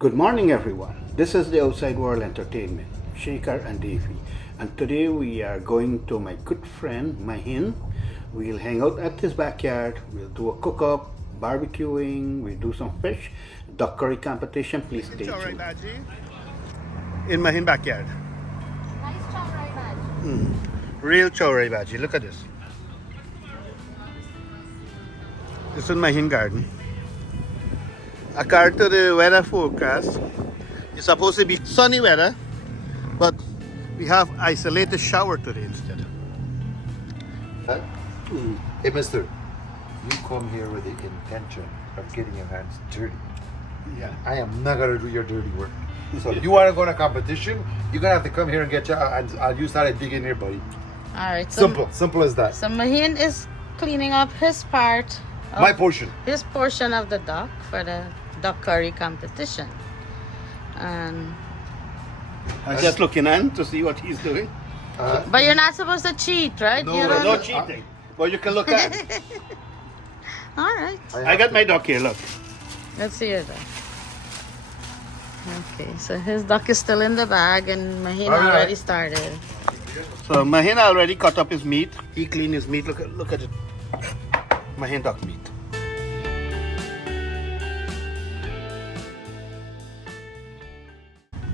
Good morning, everyone. This is the Outside World Entertainment, Shaker and Davey. And today we are going to my good friend Mahin. We'll hang out at his backyard. We'll do a cook-up, barbecuing, we'll do some fish, duck curry competition. Please stay tuned. In Mahin backyard. Nice chowrai bhaji. Real chowrai bhaji. Look at this. This is Mahin garden. According to the weather forecast, it's supposed to be sunny weather, but we have isolated shower today instead. Huh? Hey, mister, you come here with the intention of getting your hands dirty. Yeah. I am not going to do your dirty work. So if you want to go to competition, you're going to have to come here and get your, and you started digging here, buddy. All right. Simple as that. So Mahin is cleaning up his part. My portion. His portion of the duck for the duck curry competition. And I'm just looking in to see what he's doing. but you're not supposed to cheat, right? No, You don't- No cheating. Well, you can look at it. All right. I got my duck here, look. Let's see your duck. Okay, so his duck is still in the bag, and Mahin All right. already started. So Mahin already cut up his meat. He cleaned his meat. Look at it. Mahin duck meat.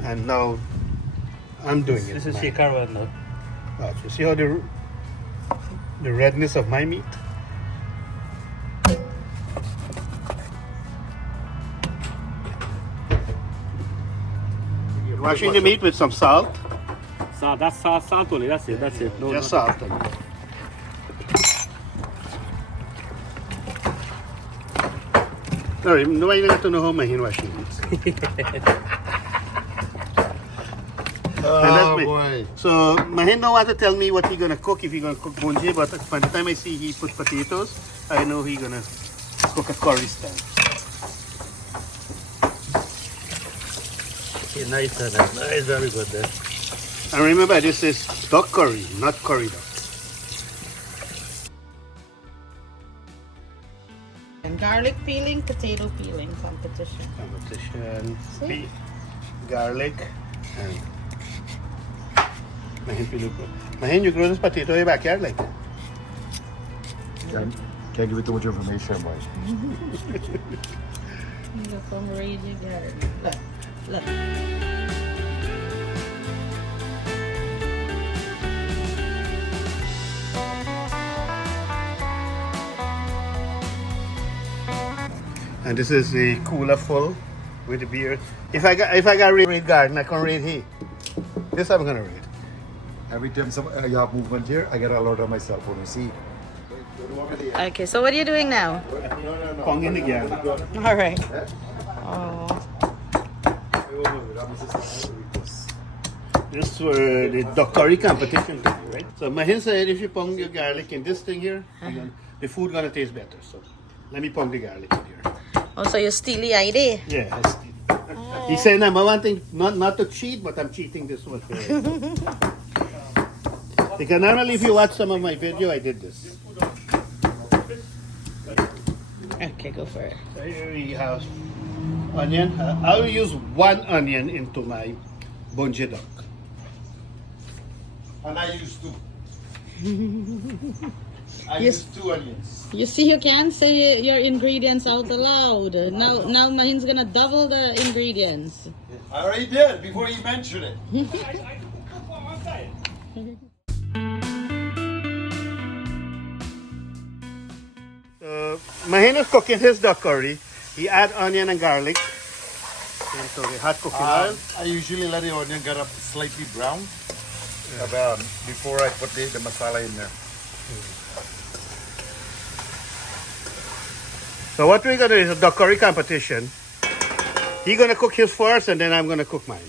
And now I'm doing it. This is now. Shaker one now. Oh, so see how the redness of my meat? You're washing the meat with some salt. Salt, that's salt only, that's it, that's it. No, Just no. salt. Sorry, nobody got to know how Mahin washing meat. Oh, me. boy. So Mahin don't want to tell me what he gonna cook, if he gonna cook bonje, but by the time I see he put potatoes, I know he gonna cook a curry style. Okay, nice, nice, very good there. And remember, this is duck curry, not curry duck. And garlic peeling, potato peeling competition. Competition, See? beef, garlic, and Mahin feel good. Mahin, you grow this potato in your backyard like that? Can't give you too much information, boy. Look from raging garden. Look. And this is the cooler full with the beer. If I got raid garden, I can raid here. This I'm gonna raid. Every time you have movement here, I get a lot on my cell phone, you see. Okay, so what are you doing now? Pong in the garden. All right. Oh. This for the duck curry competition thing, right? So Mahin said if you pong your garlic in this thing here, the food gonna taste better. So let me pong the garlic in here. Oh, so you're steely ID. Yeah, he said I'm wanting not to cheat, but I'm cheating this one. Because normally if you watch some of my video, I did this. Okay, go for it. So here we have onion. I will use one onion into my bonje duck. And I use two. I Yes. use 2 onions. You see, you can't say your ingredients out loud. Now Mahin's gonna double the ingredients. I already did before you mentioned it. Mahin is cooking his duck curry. He add onion and garlic into the hot cooking oil. I usually let the onion get up slightly brown before I put the masala in there. So what we're gonna do is a duck curry competition. He's gonna cook his first, and then I'm gonna cook mine.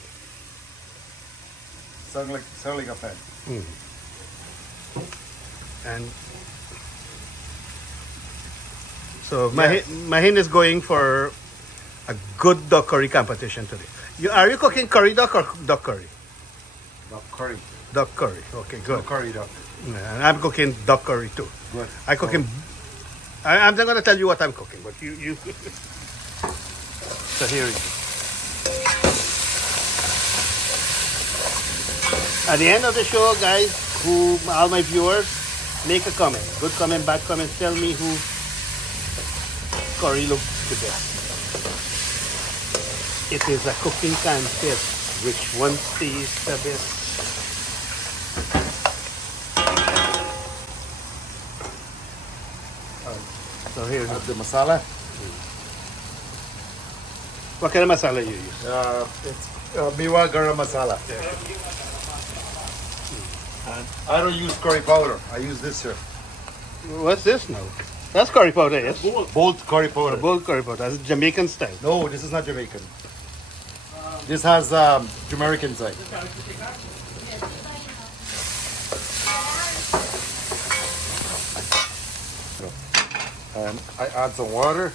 Sound like a fan. And so Mahin is going for a good duck curry competition today. Are you cooking curry duck or duck curry? Duck curry. Duck curry. Okay, good. Duck curry duck. Yeah, and I'm cooking duck curry too. Good. I cook him. I'm not gonna tell you what I'm cooking, but you. So here it is. At the end of the show, guys, who all my viewers, make a comment. Good comment, bad comment. Tell me who curry looks the best. It is a cooking contest. Which one stays the best? So here's The masala. what kind of masala you use? It's Miwa Garam Masala. And I don't use curry powder. I use this here. What's this now? That's curry powder, yes? Bold curry powder. Bold curry powder. That's Jamaican style. No, this is not Jamaican. This has turmeric inside. And I add some water.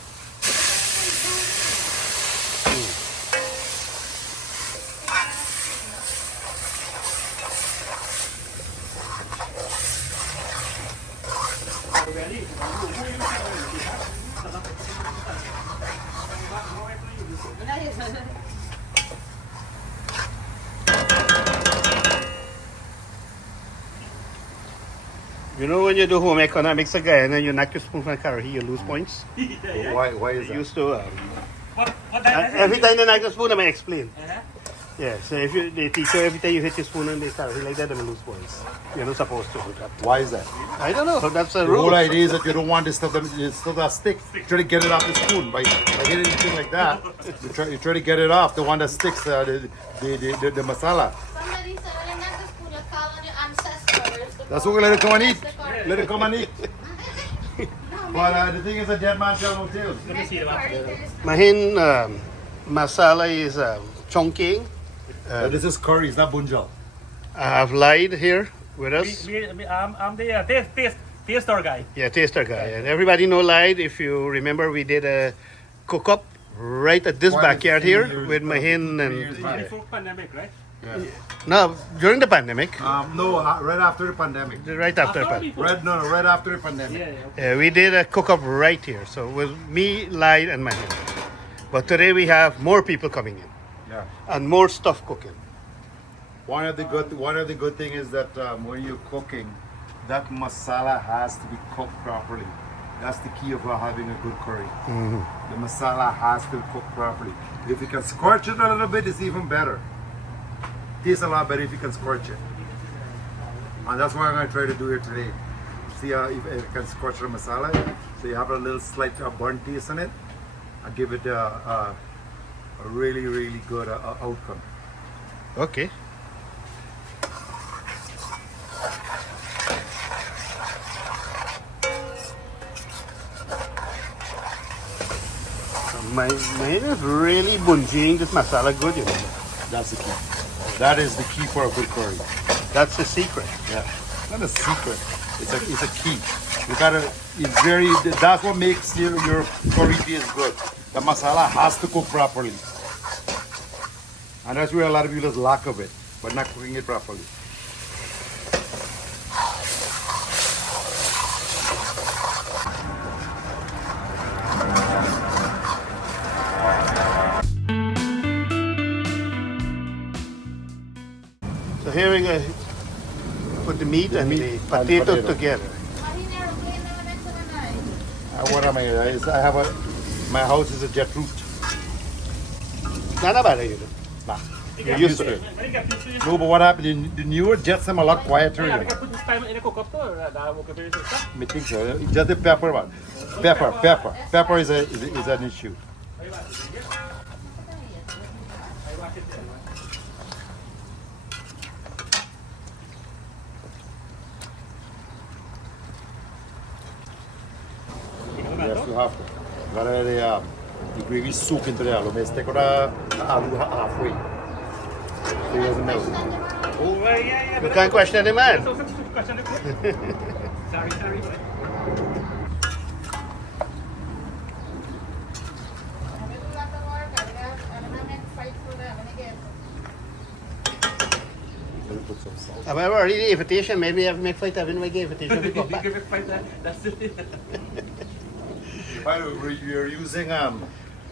You know when you do home economics again and you knock your spoon from the curry, you lose points? Why is I that? used to. What that? Every time they knock the spoon, I may explain. Uh-huh. Yeah, so if they teach you every time you hit your spoon and they curry like that, they will lose points. You're not supposed to do that. Why is that? I don't know. That's a The rule. whole idea is that you don't want this stuff that stick. Try to get it off the spoon by hitting anything like that. You try to get it off the one that sticks the masala. Somebody said I didn't have to put a call on your ancestors. That's what we let it come and eat. That's the curry. Let it come and eat. But the thing is, a dead man tell no tales. Let me see the map. Mahin masala is chunking. This is curry, it's not bunjal. I have lied here with us. I'm the taster guy. Yeah, taster guy. And everybody know lied. If you remember, we did a cook-up right at this Quite a backyard few here years with back, Mahin 3 and years back. Before pandemic, right? no, during the pandemic, No, right after the pandemic. right after the pandemic. Right after the pandemic. Yeah. We did a cook-up right here. So it was me, Lied, and Mahin. But today we have more people coming in Yeah. and more stuff cooking. One of the good thing is that when you're cooking, that masala has to be cooked properly. That's the key of having a good curry. The masala has to cook properly. If you can scorch it a little bit, it's even better. Tastes a lot better if you can scorch it. And that's what I'm going to try to do here today. See if you can scorch the masala, so you have a little slight burnt taste in it, and give it a really, really good outcome. Okay. Mahin is really bungeeing this masala good, you know. That's the key. That is the key for a good curry. That's the secret. Yeah, it's not a secret. It's a key. You gotta. It's very. That's what makes your curry taste good. The masala has to cook properly, and that's where a lot of people lack of it, but not cooking it properly. So here we go. Put the meat and the potato together. Mahin airplane naman next to the night. What am I have a. My house is a jet route. Not bad, you know. Nah, You're used to it. no, but what happened? The newer jets are a lot quieter. You I know. can put this time in a cook-up too. I think so. Just the pepper one. Pepper is an issue. Yes, you have to. Gotta the gravy soak into the alum. Let's take out the aloo halfway. So it doesn't melt. Oh, yeah. You can't question the man. Sorry. Let me put some salt. I've already the invitation. Maybe I've made fight. I've been making invitation. We go back. That's it. By the way,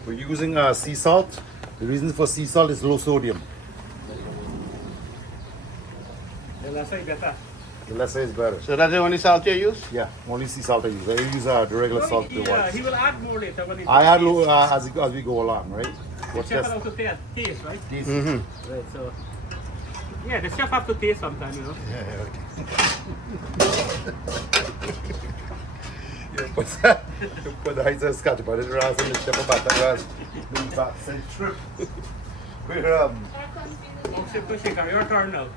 we're We're using sea salt. The reason for sea salt is low sodium. The lesser better. The lesser is better. So that's the only salt you use? Yeah, only sea salt I use. I use the regular salt. The Yeah, ones. he will add more later when he I add as we go along, right? the What's chef that? have to taste, right? Tasty. Right, so yeah, the chef have to taste sometime, you know. Yeah, okay. You put the heights of scotch, but it's rather than the chef about the ras. The back side trip. We're Your turn now.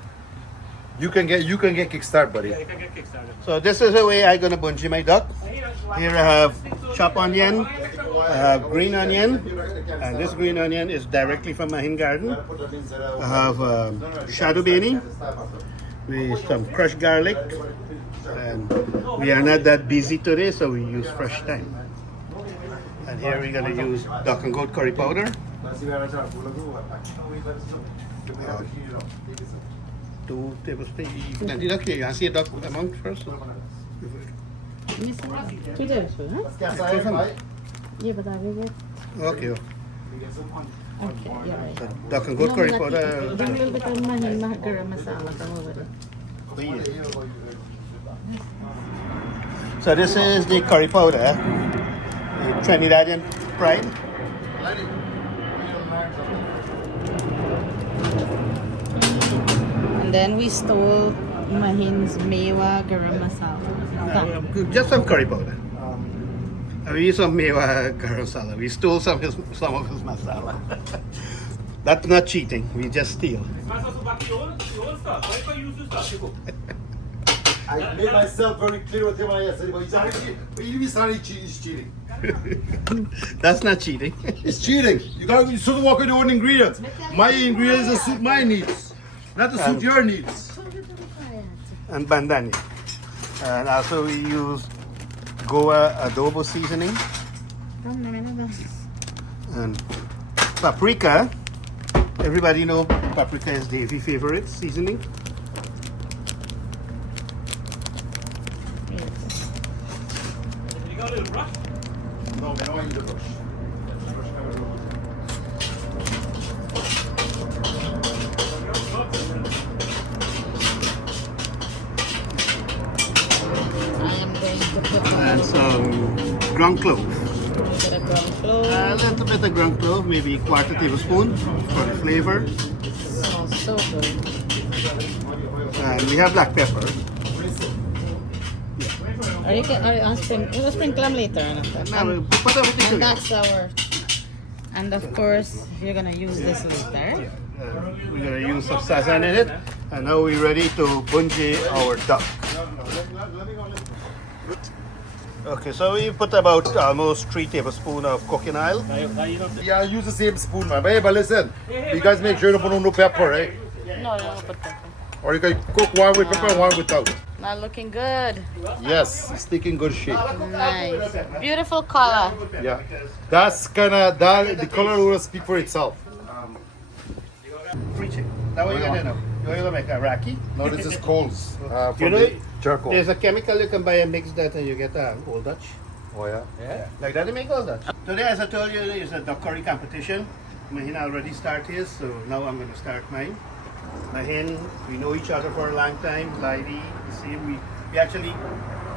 you can get kickstart, buddy. Yeah, you can get kickstarted. So this is the way I'm gonna bungee my duck. Here I have chopped onion, I have green onion, and this green onion is directly from Mahin garden. I have shadow beanie with some crushed garlic, and we are not that busy today, so we use fresh thyme. And here we're gonna use duck and goat curry powder. 2 tablespoons. Nanti duck here, you see a duck amount first? Two tablespoons, huh? Yeah, but I will get. Okay. Okay, yeah, right. So duck and goat curry Give powder. me a little bit of Mahin garam masala come over there. So this is the curry powder, Trinidadian pride. And then we stole Mahin's mewa garam masala. Just some curry powder. We use some mewa garam masala. We stole some of his masala. That's not cheating. We just steal. I made myself very clear with him yesterday, but you started cheating. That's not cheating. It's cheating. You should walk with your own ingredients. My ingredients are suit my needs, not to suit your needs. And bandanya. And also we use Goa adobo seasoning and paprika. Everybody know paprika is Davey favorite seasoning. You got a little brush? No, man, I want you to push. I am going to put And some ground clove. a bit of ground clove. A little bit of ground clove, maybe 1/4 tablespoon for the flavor. Smells so good. And we have black pepper. Or you can we'll sprinkle them later. Now we put everything And together. that's our. And of course, you're gonna use this later. We're gonna use some sazan in it. And now we're ready to bungee our duck. Okay, so we put about almost 3 tablespoons of cooking oil. Yeah, I use the same spoon, man. But listen, you guys make sure you don't put no pepper, right? No, put pepper. Or you can cook one with pepper and one without. Not looking good. Yes, it's taking good shape. Nice. Beautiful color. Yeah, that's the color will speak for itself. Preach it. Now what you're gonna do? You're gonna make a raki. No, this is coals You from know, the charcoal. there's a chemical you can buy and mix that and you get Old Dutch. Oh yeah. Like that, they make Old Dutch. Today, as I told you, is a duck curry competition. Mahin already started his, so now I'm gonna start mine. Mahin, we know each other for a long time. Davey, the same. We actually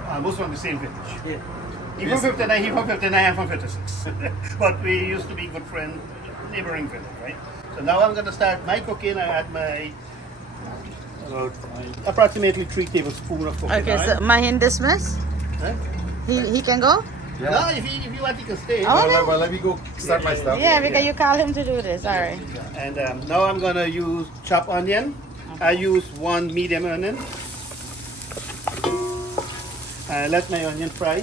almost from the same village. Yeah. He from 59, he from 59, I'm from 56. But we used to be good friends, neighboring village, right? So now I'm gonna start my cooking. I add my approximately 3 tablespoons of cooking Okay, oil. so Mahin dismissed. Huh? He can go? Yeah. No, if you want, you can stay. Well, let me go start my stuff. Yeah, because you call him to do this. All right. And now I'm gonna use chopped onion. I use 1 medium onion. Let my onion fry.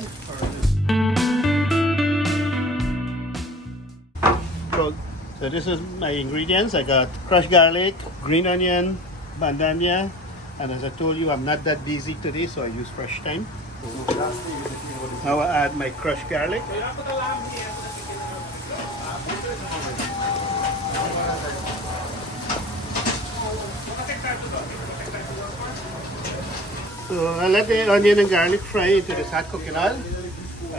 So this is my ingredients. I got crushed garlic, green onion, bandanya, and as I told you, I'm not that busy today, so I use fresh thyme. Now I add my crushed garlic. So I let the onion and garlic fry into this hot cooking oil.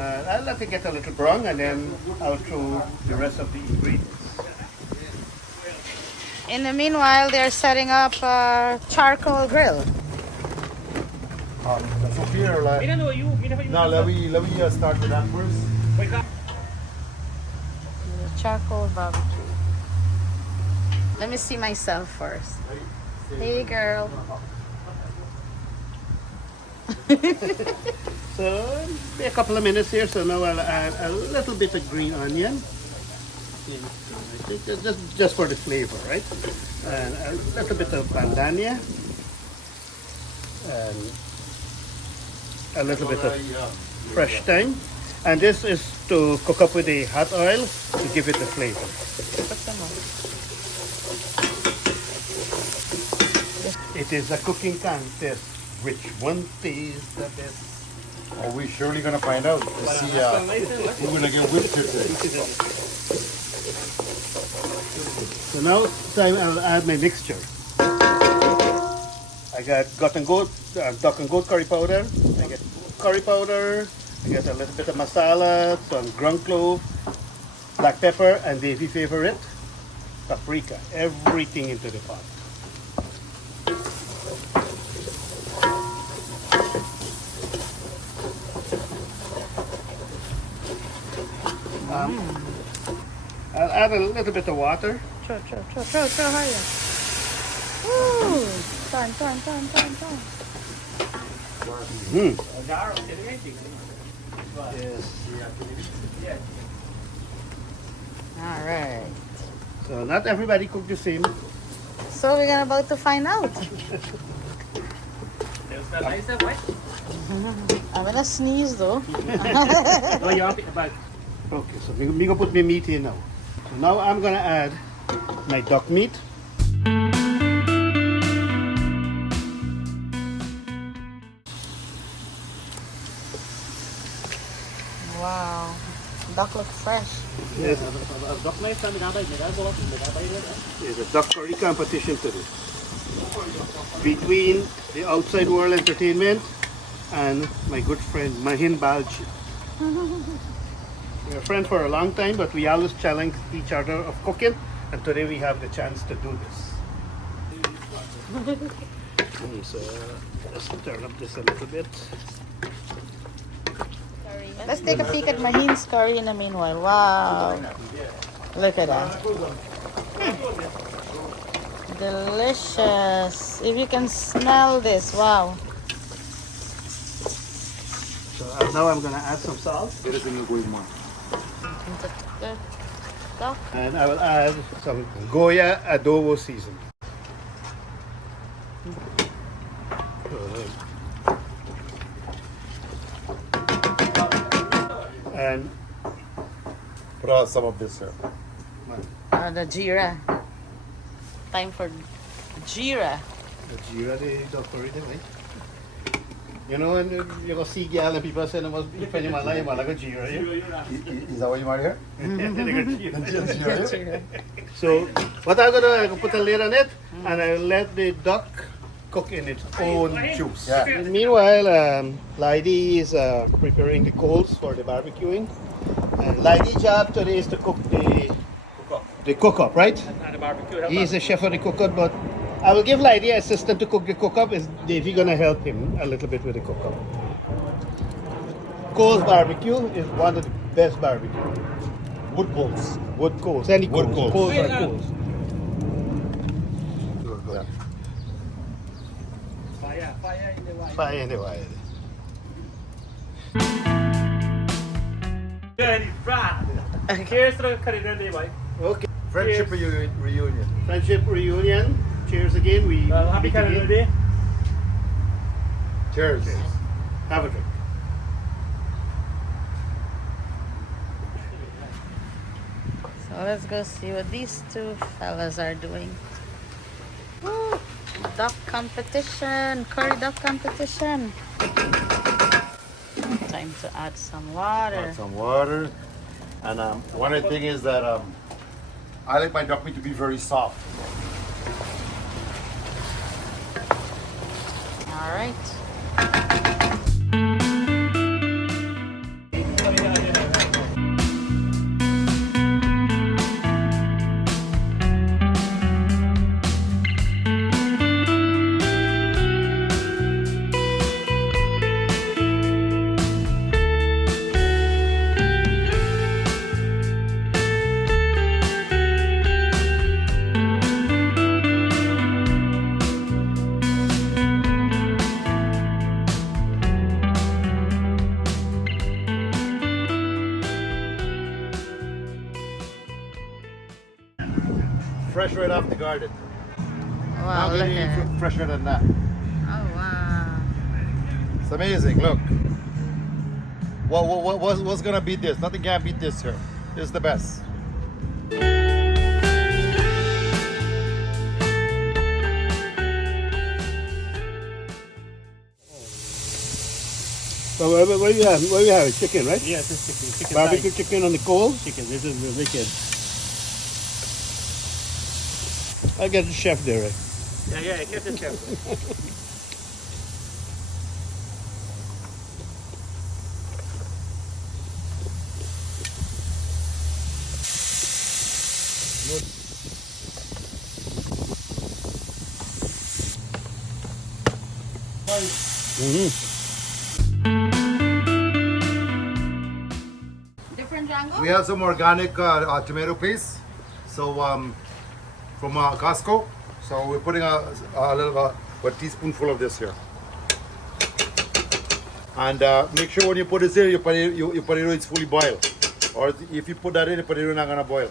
I'll let it get a little brown and then I'll throw the rest of the ingredients. In the meanwhile, they're setting up a charcoal grill. So here, like, We don't know you. We never use now let me start with that first. Wake up. The charcoal barbecue. Let me see myself first. Hey, girl. So be a couple of minutes here. So now I'll add a little bit of green onion. Just for the flavor, right? And a little bit of bandania. And a little bit of fresh thyme. And this is to cook up with the hot oil to give it the flavor. It is a cooking contest. Which one tastes the best? Are we surely gonna find out? To see who's gonna get whipped here today. So now it's time I'll add my mixture. I got duck and goat curry powder. I get curry powder. I get a little bit of masala, some ground clove, black pepper, and Davey favorite, paprika. Everything into the pot. I'll add a little bit of water. Throw, hurry up. Woo! Turn. Yes. All right. So not everybody cook the same. So we're about to find out. I'm gonna sneeze though. Oh, you want it back? Okay, so we gonna put my meat in now. So now I'm gonna add my duck meat. Wow. Duck looks fresh. Yes, Duck knife sa mga bay. there's a duck curry competition today between the Outside World Entertainment and my good friend Mahin. We're friends for a long time, but we always challenge each other of cooking, and today we have the chance to do this. So let's turn up this a little bit. Let's take a peek at Mahin's curry in the meanwhile. Wow. Look at that. Delicious. If you can smell this, wow. So now I'm gonna add some salt, Duck. and I will add some Goya adobo seasoning. And Put out some of this here. The jeera. Time for jeera. the jeera, the duck curry, right? You know, when you go see gal and people say, "Must be penny malay, malaga jeera." Is that what you want here? So what I'm gonna put a lid on it, and I'll let the duck cook in its own juice. Yeah. Meanwhile, Lydie is preparing the coals for the barbecuing. And Lydie's job today is to cook the cook-up, right? And the barbecue. He is the chef of the cook-up, but I will give Lydie an assistant to cook the cook-up. Is Davey gonna help him a little bit with the cook-up? Coles barbecue is one of the best barbecue. Wood coals. Wood coals, any Wood coals. coals. Coals are coals. Yeah. Fire in the wine. Fire in the wild. Good, brad. Cheers to the curry day, boy. Okay. Friendship reunion. Friendship reunion. Cheers again. We Happy meet curry again. day. Cheers. Have a drink. So let's go see what these two fellas are doing. Woo! Duck competition, curry duck competition. Time to add some water. Add some water. And one of the things is that I like my duck meat to be very soft. All right. fresh right off the garden. Wow, Not look getting at it. any fresher than that. Oh, wow. It's amazing. Look. What's gonna beat this? Nothing can beat this here. This is the best. So what do you have? What do you have? Chicken, right? Yeah, this chicken. Chicken Barbecue thighs. chicken on the coals. Chicken. This is the wicked. I'll get the chef there, right? Yeah, get the chef. Different Django? We have some organic tomato paste. So from Costco. So we're putting a little a teaspoonful of this here. And make sure when you put this here, you put it it's fully boiled. Or if you put that in, you put it in, not gonna boil.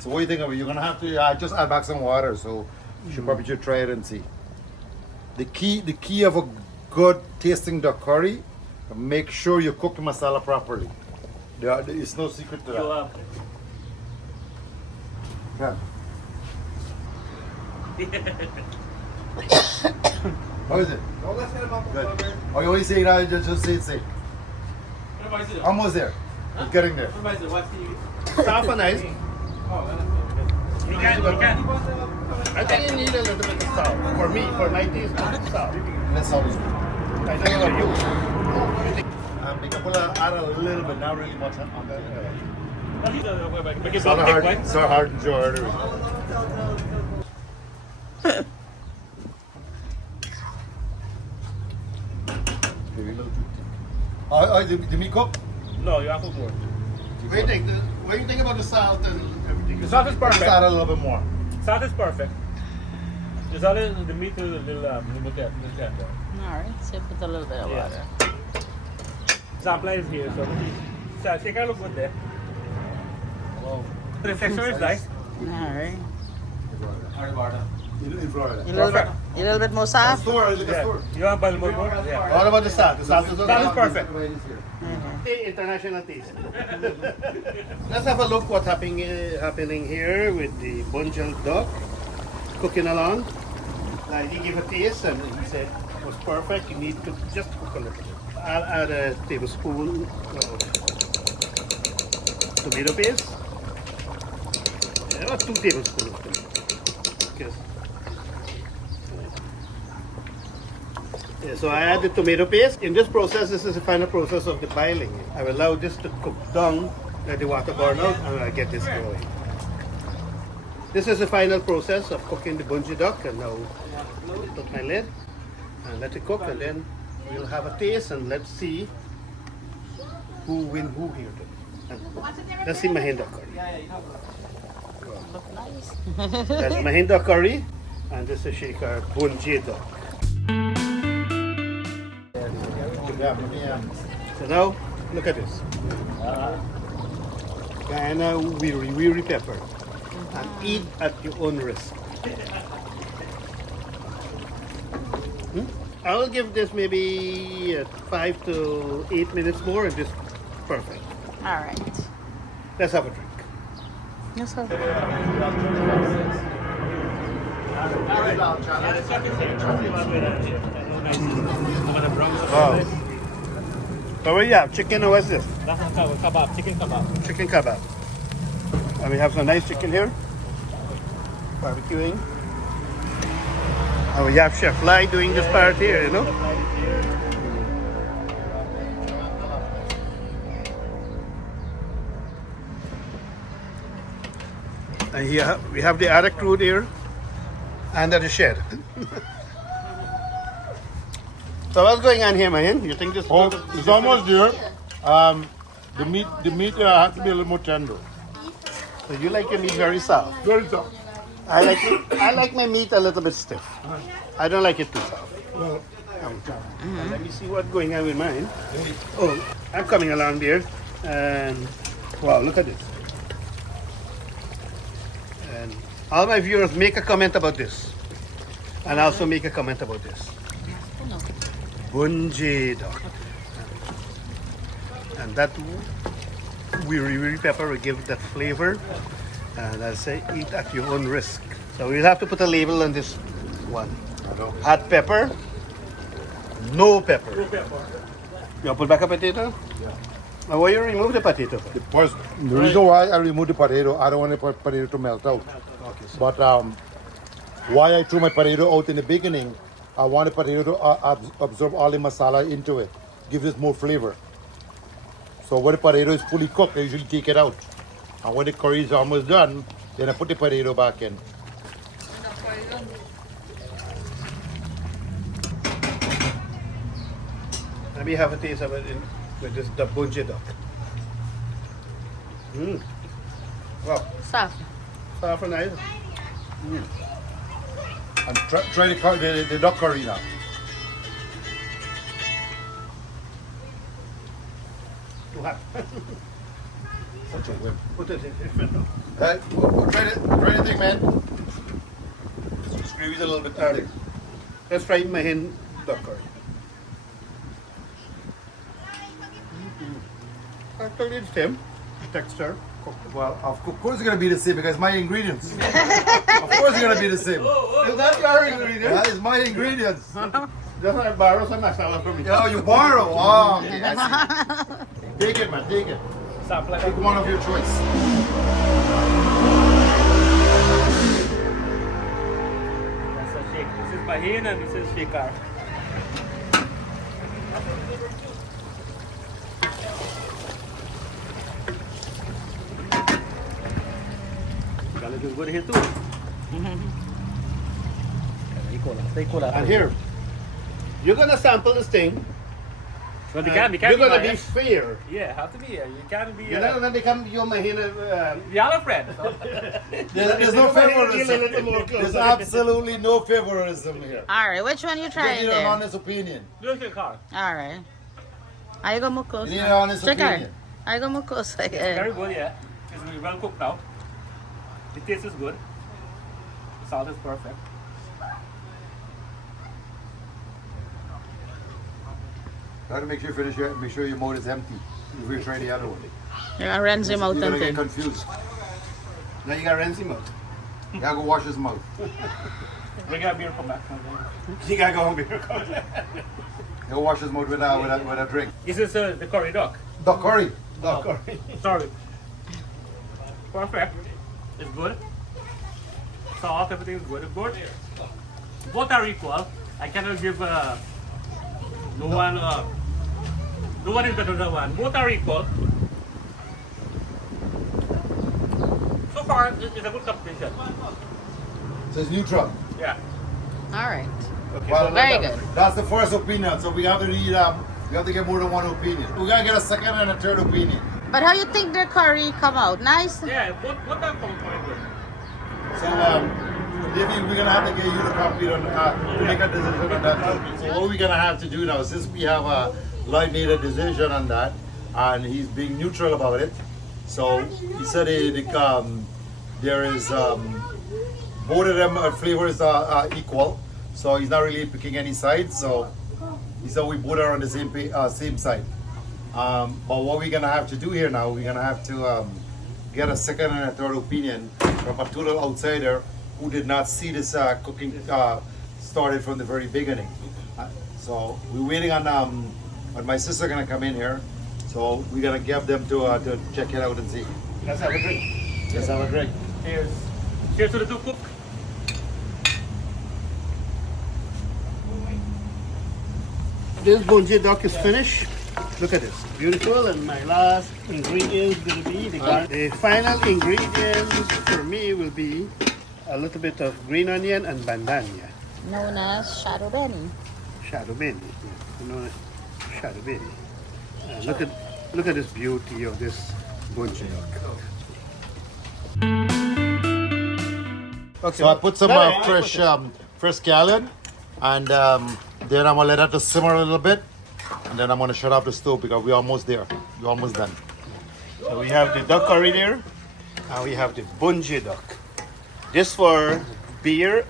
So what do you think of it? You're gonna have to just add back some water, so you should probably just try it and see. The key of a good tasting duck curry, make sure you cook the masala properly. There is no secret to that. Yeah. How is it? Good. Oh, you only say that, just say it safe. Almost there. It's getting there. Soft and nice. You can. I think you need a little bit of salt. For me, for my taste, salt. Let's solve this. I don't know about you. We can add a little bit, not really much on that. Make it It's not thick, hard, right? it's not hard to enjoy artery. The meat cook? No, you have to more. What do you think? What do you think about the salt and everything? The salt is Let's perfect. add a little bit more. Salt is perfect. Just a little, the meat is a little tender. Alright, so put a little bit of Yeah. water. Sample is here, so take a look good there. The texture is nice. Alright. In Florida. A little bit more soft. Store, look at Yeah. store. You want boil more? Yeah. What about the salt? The salt is Salt is perfect. International taste. Let's have a look what's happening here with the bunjal duck cooking along. Like he gave a taste and he said it was perfect. You need to just cook a little bit. I'll add a tablespoon of tomato paste. Yeah, about 2 tablespoons of tomato. Because yeah, so I add the tomato paste. In this process, this is the final process of the boiling. I will allow this to cook down, let the water burn out, and I'll get this going. This is the final process of cooking the bunji duck, and now put my lid and let it cook, and then we'll have a taste and let's see who win who here. And let's see Mahin duck curry. Look nice. That's Mahin duck curry, and this is Shaker bunji duck. So now, look at this. Guyana wiri pepper. And eat at your own risk. I'll give this maybe 5 to 8 minutes more and this perfect. Alright. Let's have a drink. Yes, sir. Wow. So what do you have? Chicken or what's this? That's a kebab, chicken kebab. Chicken kebab. And we have some nice chicken here. Barbecuing. And we have Chef Lai doing this part here, you know? And here we have the other crew there under the shed. So what's going on here, Mahin? You think this? Oh, it's almost there. The meat has to be a little more tender. So you like your meat very soft. Very soft. I like my meat a little bit stiff. I don't like it too soft. Well, Let me see what's going on with mine. Oh, I'm coming along there, and wow, look at this. And all my viewers make a comment about this, and also make a comment about this. Bunji duck. And that wiri pepper will give that flavor. And I say, eat at your own risk. So we'll have to put a label on this one. Hot pepper, no pepper. You want to put back a potato? Yeah. Why you remove the potato? The reason why I removed the potato, I don't want the potato to melt out. Okay, so But why I threw my potato out in the beginning, I want the potato to absorb all the masala into it, gives it more flavor. So when the potato is fully cooked, I usually take it out. And when the curry is almost done, then I put the potato back in. let me have a taste of it with this bunji duck. Wow, Soft. soft and nice. And try the duck curry now. Too hot. Okay, wait. Put it in front now. Try the thing, man. Squeeze it a little bit. Let's try Mahin duck curry. Actually, it's same texture. Well, of course it's going to be the same because my ingredients. Of course it's going to be the same. Is that your ingredient? That is my ingredients. Just like borrow some masala from me. Oh, you borrow. Oh, okay, I see. Take it, man. Take it. Take one of your choice. That's a shake. This is Mahin and this is Shekar. Garlic is good here too. And here, you're gonna sample this thing. But You're gonna be fair. Yeah, have to be. You can't be. You're not gonna become your Mahin. Yellow friend. There's no favoritism. There's absolutely no favoritism here. All right, which one you You trying need an there? honest opinion. Do a Shekar. All right. I go more close. You need an honest opinion. I go more close. Very good, yeah. It's really well cooked now. The taste is good. The salt is perfect. Try to make sure you finish it. Make sure your mouth is empty before you try the other one. You're gonna rinse him out You're gonna and get thing. confused. Now you gotta rinse him out. You gotta go wash his mouth. Bring a beer from back. You gotta go home here. You go wash his mouth with a drink. This is the curry duck. Duck curry. Duck curry. Sorry. Perfect. It's good. Salt, everything is good. It's good. Both are equal. I cannot give no one is better than one. Both are equal. So far, it's a good competition. So it's neutral. Yeah. All right. Okay, Well, so Very that's- good. That's the first opinion. So we have to read. We have to get more than one opinion. We gotta get a second and a third opinion. But how you think their curry come out? Nice? Yeah, both are quite good. So, Davey, we're gonna have to get you to complete on to make a decision on that. So what we're gonna have to do now, since we have Lloyd made a decision on that, and he's being neutral about it. So he said there is both of them flavors are equal. So he's not really picking any sides. So he said we both are on the same side. But what we're gonna have to do here now, we're gonna have to get a second and a third opinion from a total outsider who did not see this cooking started from the very beginning. So we're waiting on my sister gonna come in here. So we're gonna give them to check it out and see. Let's have a drink. Let's have a drink. Cheers to the two cook. This bunji duck is finished. Look at this, beautiful. And my last ingredient is going to be the garlic. The final ingredients for me will be a little bit of green onion and bandania. Known as shadow benny. Shadow benny. Yeah, you know, shadow benny. Look at Look at this beauty of this bunji. Okay. So I put some No, no, I fresh put it. fresh scallion, and then I'm gonna let that to simmer a little bit, and then I'm gonna shut off the stove because we're almost there. We're almost done. So we have the duck curry there, and we have the bunji duck. This for beer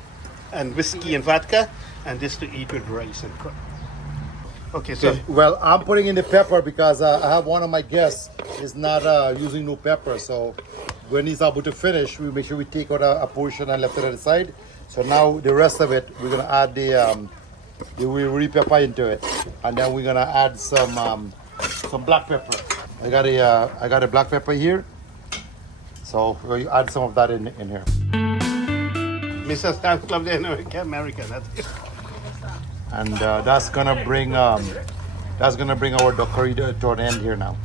and whiskey and vodka, and this to eat with rice and curry. Okay, so Well, I'm putting in the pepper because I have one of my guests is not using no pepper. So when he's about to finish, we make sure we take out a portion and left it at the side. So now the rest of it, we're gonna add the we pepper into it, and then we're gonna add some black pepper. I got a black pepper here, so we add some of that in here. Mr. Stamp Club the America. That's it. And that's gonna bring our duck curry to an end here now.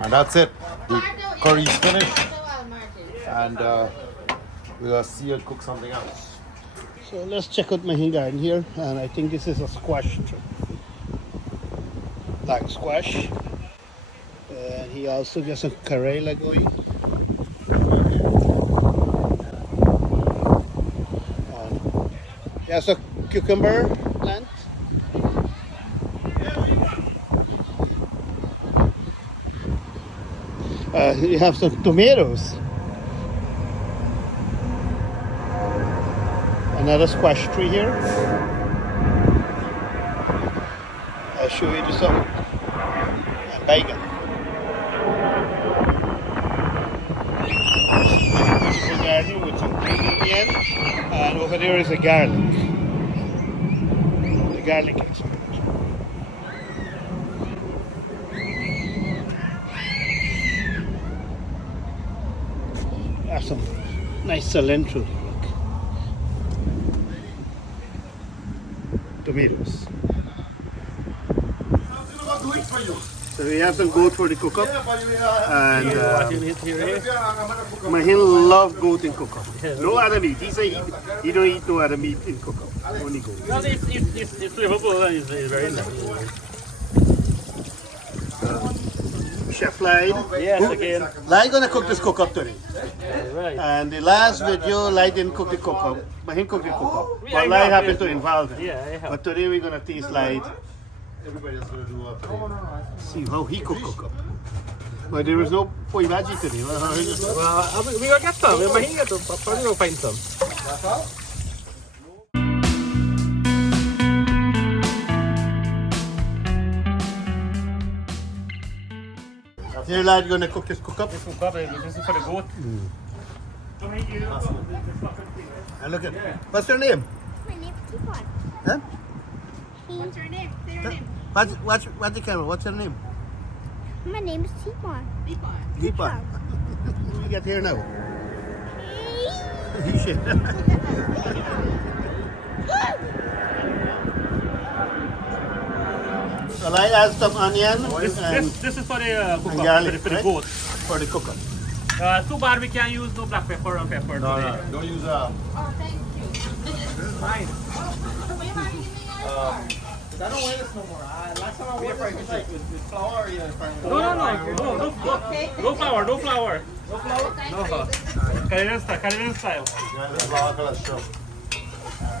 And that's it. The curry is finished, and we'll see you cook something else. So let's check out Mahin garden here, and I think this is a squash tree. Black squash. And he also got some Karela going. There's a cucumber plant. You have some tomatoes. Another squash tree here. I'll show you this out. And banga. Beautiful garden with some green in the end. And over there is a garlic. The garlic is. That's some nice cilantro. Tomatoes. So we have some goat for the cook-up, and Mahin love goat in cook-up. No other meat. He say he don't eat no other meat in cook-up. Only goat. No, it's flavorful and it's very nice. Chef Light. Yes, again. Light gonna cook this cook-up today. Right. And the last video, Light didn't cook the cook-up. Mahin cooked the cook-up. Yeah, But Light I happened know. to involve him. Yeah, I have. But today we're gonna taste Light. Everybody's gonna do See how he cook-up. But there was no poi bhaji today. Well, we will get some. We're going to probably go find some. Here, Light gonna cook this cook-up. This is for the goat. And look at what's your name? My name's Teapot. Huh? What's your name? Say your name. Watch the camera. What's your name? My name is Teapot. Deepa. Who you got here now? He shit. So I add some onion and This is for the cook garlic, for the right? goat. for the cook-up. Too bad we can't use no black pepper and pepper today. Don't use Oh, thank you. Fine. I don't wear this no more. Last time I wore this was like with flour or No flour. No flour. No flour? No. Canadian style. cholesterol.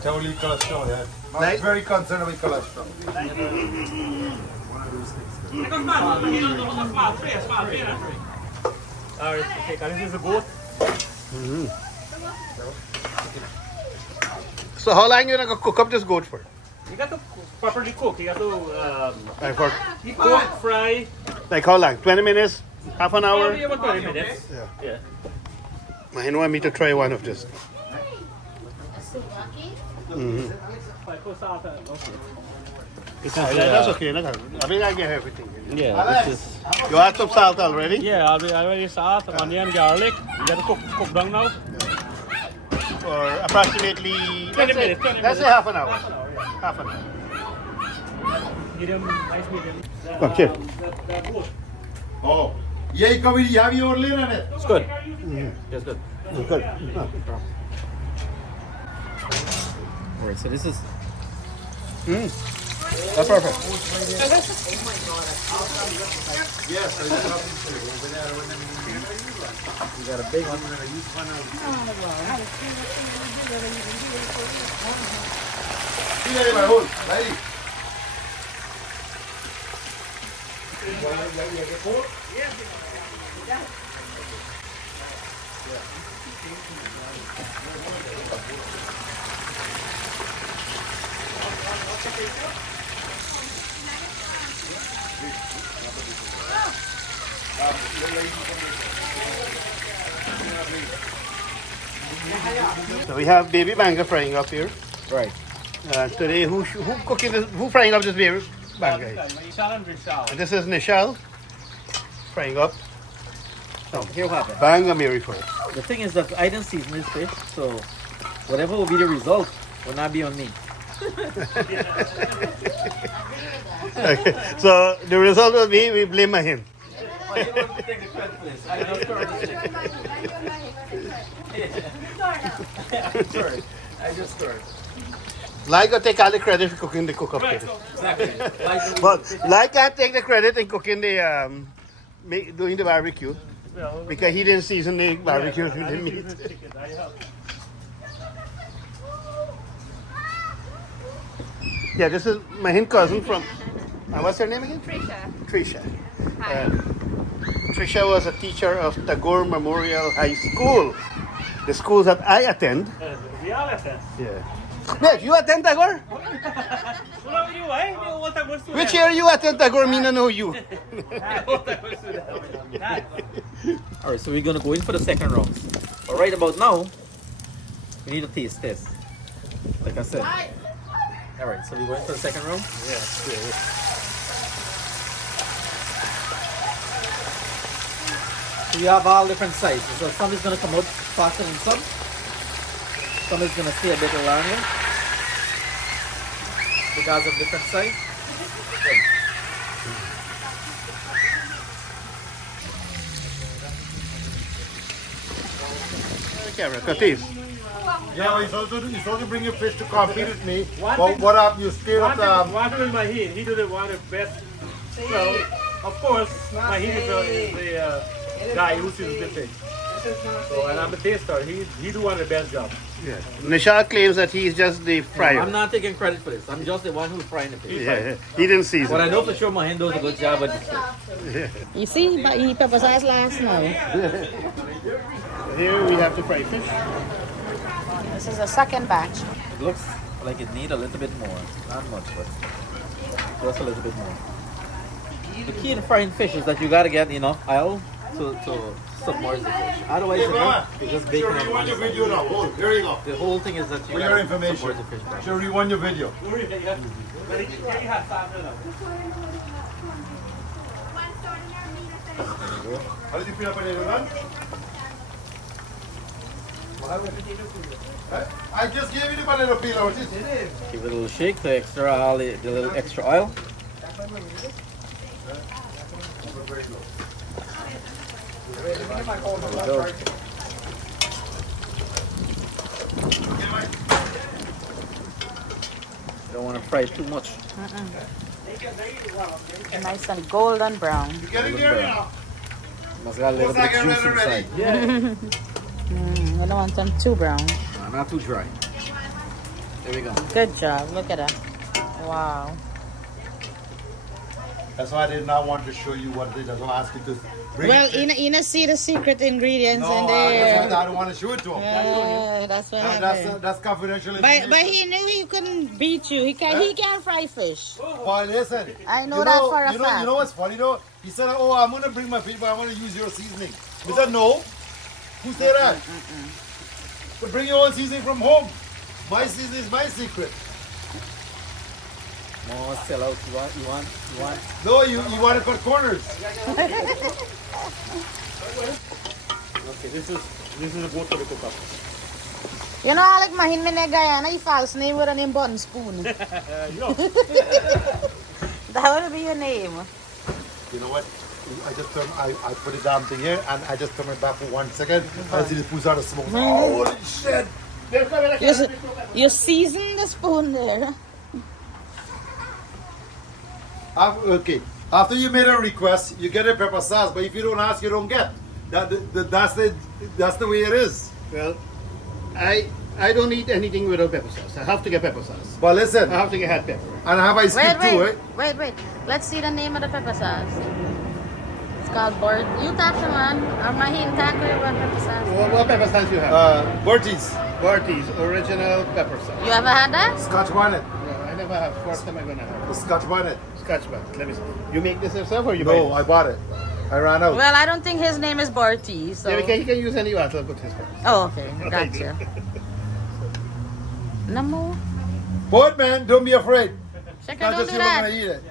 Totally cholesterol, yeah. Right. I'm very concerned with cholesterol. Alright, okay, this is a goat. So how long you gonna cook up this goat for? You got to properly cook. You got to Like for cook, fry. like how long? 20 minutes? Half an hour? Maybe about 20 minutes. Yeah. Yeah. Mahin want me to try one of this. That's okay. I mean, I get everything. Yeah, this is. You add some salt already? Yeah, I'll be already salt, onion, garlic. You got to cook down now. For approximately 20 minutes. 20 let's say minutes. half an hour. Half an hour. Medium, nice medium. Okay. The goat. Oh. Yeah, you come with you have your lid on it. It's good. It's good. Good. Alright, so this is. That's perfect. Yes, I just have to say, You got a big one. Ready? So we have baby Banga frying up here. Right. Today, who cooking this? Who frying up this baby Banga? And this is Nishal frying up So here what happened. Banga Mary first. The thing is that I didn't season this fish, so whatever will be the result will not be on me. Okay. So the result will be we blame Mahin. I don't take the credit for this. I just stirred this thing. I just stirred. Like will take all the credit for cooking the Cookup Right, cake. so Exactly. But like can't take the credit in cooking the doing the barbecue well, because he didn't season the barbecue with the meat. I help. Yeah, this is Mahin cousin from. What's her name again? Trisha. Trisha was a teacher of Tagore Memorial High School, the school that I attend. We all have that. Yeah. Wait, you attend Tagore? What are you, eh? What I was to Which year you attend Tagore? Me no know you. All right, so we're gonna go in for the second round. But right about now, we need a taste test. Like I said. All right, so we're going for the second round. So you have all different sizes. So some is gonna come out faster than some. Some is gonna stay a bit around here because of different size. Camera, Katif. Yeah, but you're supposed to bring your fish to compete with me. But what up? You scared of the... One with Mahin, he did one of the best. Well, of course, Mahin is the guy who sees the fish. So, and I'm a taster. He do one of the best jobs. Yeah. Nishal claims that he's just the fryer. I'm not taking credit for this. I'm just the one who's frying the fish. Yeah, he didn't season. But I know for sure Mahin does a good job with this fish. You see, but he peppers us last now. Here we have to fry fish. This is the second batch. It looks like it needs a little bit more. Not much, but just a little bit more. The key in frying fish is that you gotta get enough oil to submerge the fish. Otherwise, it's just baking Sure, on you want one your side. video now. Hold, here you go. The whole thing is that you For your gotta information. submerge the fish properly. Sure, you want your video. How did you feel about it, man? I just gave you the banana peel out. Give it a little shake to extra all the little extra oil. There we go. Don't want to fry it too much. Nice and golden brown. You get in there now. Must got a little bit of juice inside. I don't want them too brown. No, not too dry. There we go. Good job. Look at that. Wow. That's why I did not want to show you what it is. That's why I asked you to bring Well, it. you know, see the secret ingredients No, in I there. don't want to show it to him. That's what happened. That's confidential But information. he knew he couldn't beat you. He can't fry fish. But listen, I know that for a fact. You know what's funny though? He said, "Oh, I'm gonna bring my fish, but I'm gonna use your seasoning." We said, "No." Who said that? But bring your own seasoning from home. My seasoning is my secret. More sell out. You want? No, you want to cut corners. Okay, this is a boat for the Cookup. You know, I like Mahin in Guyana, he false name with a name button spoon. That would be your name. You know what? I put the damn thing here and I just turn it back for 1 second. I see the spoons out of smoke. Oh, holy shit! You season the spoon there. Okay. After you made a request, you get a pepper sauce. But if you don't ask, you don't get. That's the way it is. Well, I don't eat anything without pepper sauce. I have to get pepper sauce. But listen, I have to get hot pepper. and I have ice Wait, cream too, wait, right? wait. Let's see the name of the pepper sauce. It's called board. You talk to man. Or Mahin talk to you about pepper sauce. What pepper sauce you have? Bertie's. Barty's original pepper sauce. You ever had that? Scotch bonnet. No, I never have. First time I'm gonna have. The Scotch bonnet. Scotch bonnet. Let me see. You make this yourself or you No, buy I bought it. I ran out. Well, I don't think his name is Barty, so. Yeah, he can use any water. I'll put his first. Oh, okay. Gotcha. No more. Board man, don't be afraid. Check Not don't just do you gonna that. eat it.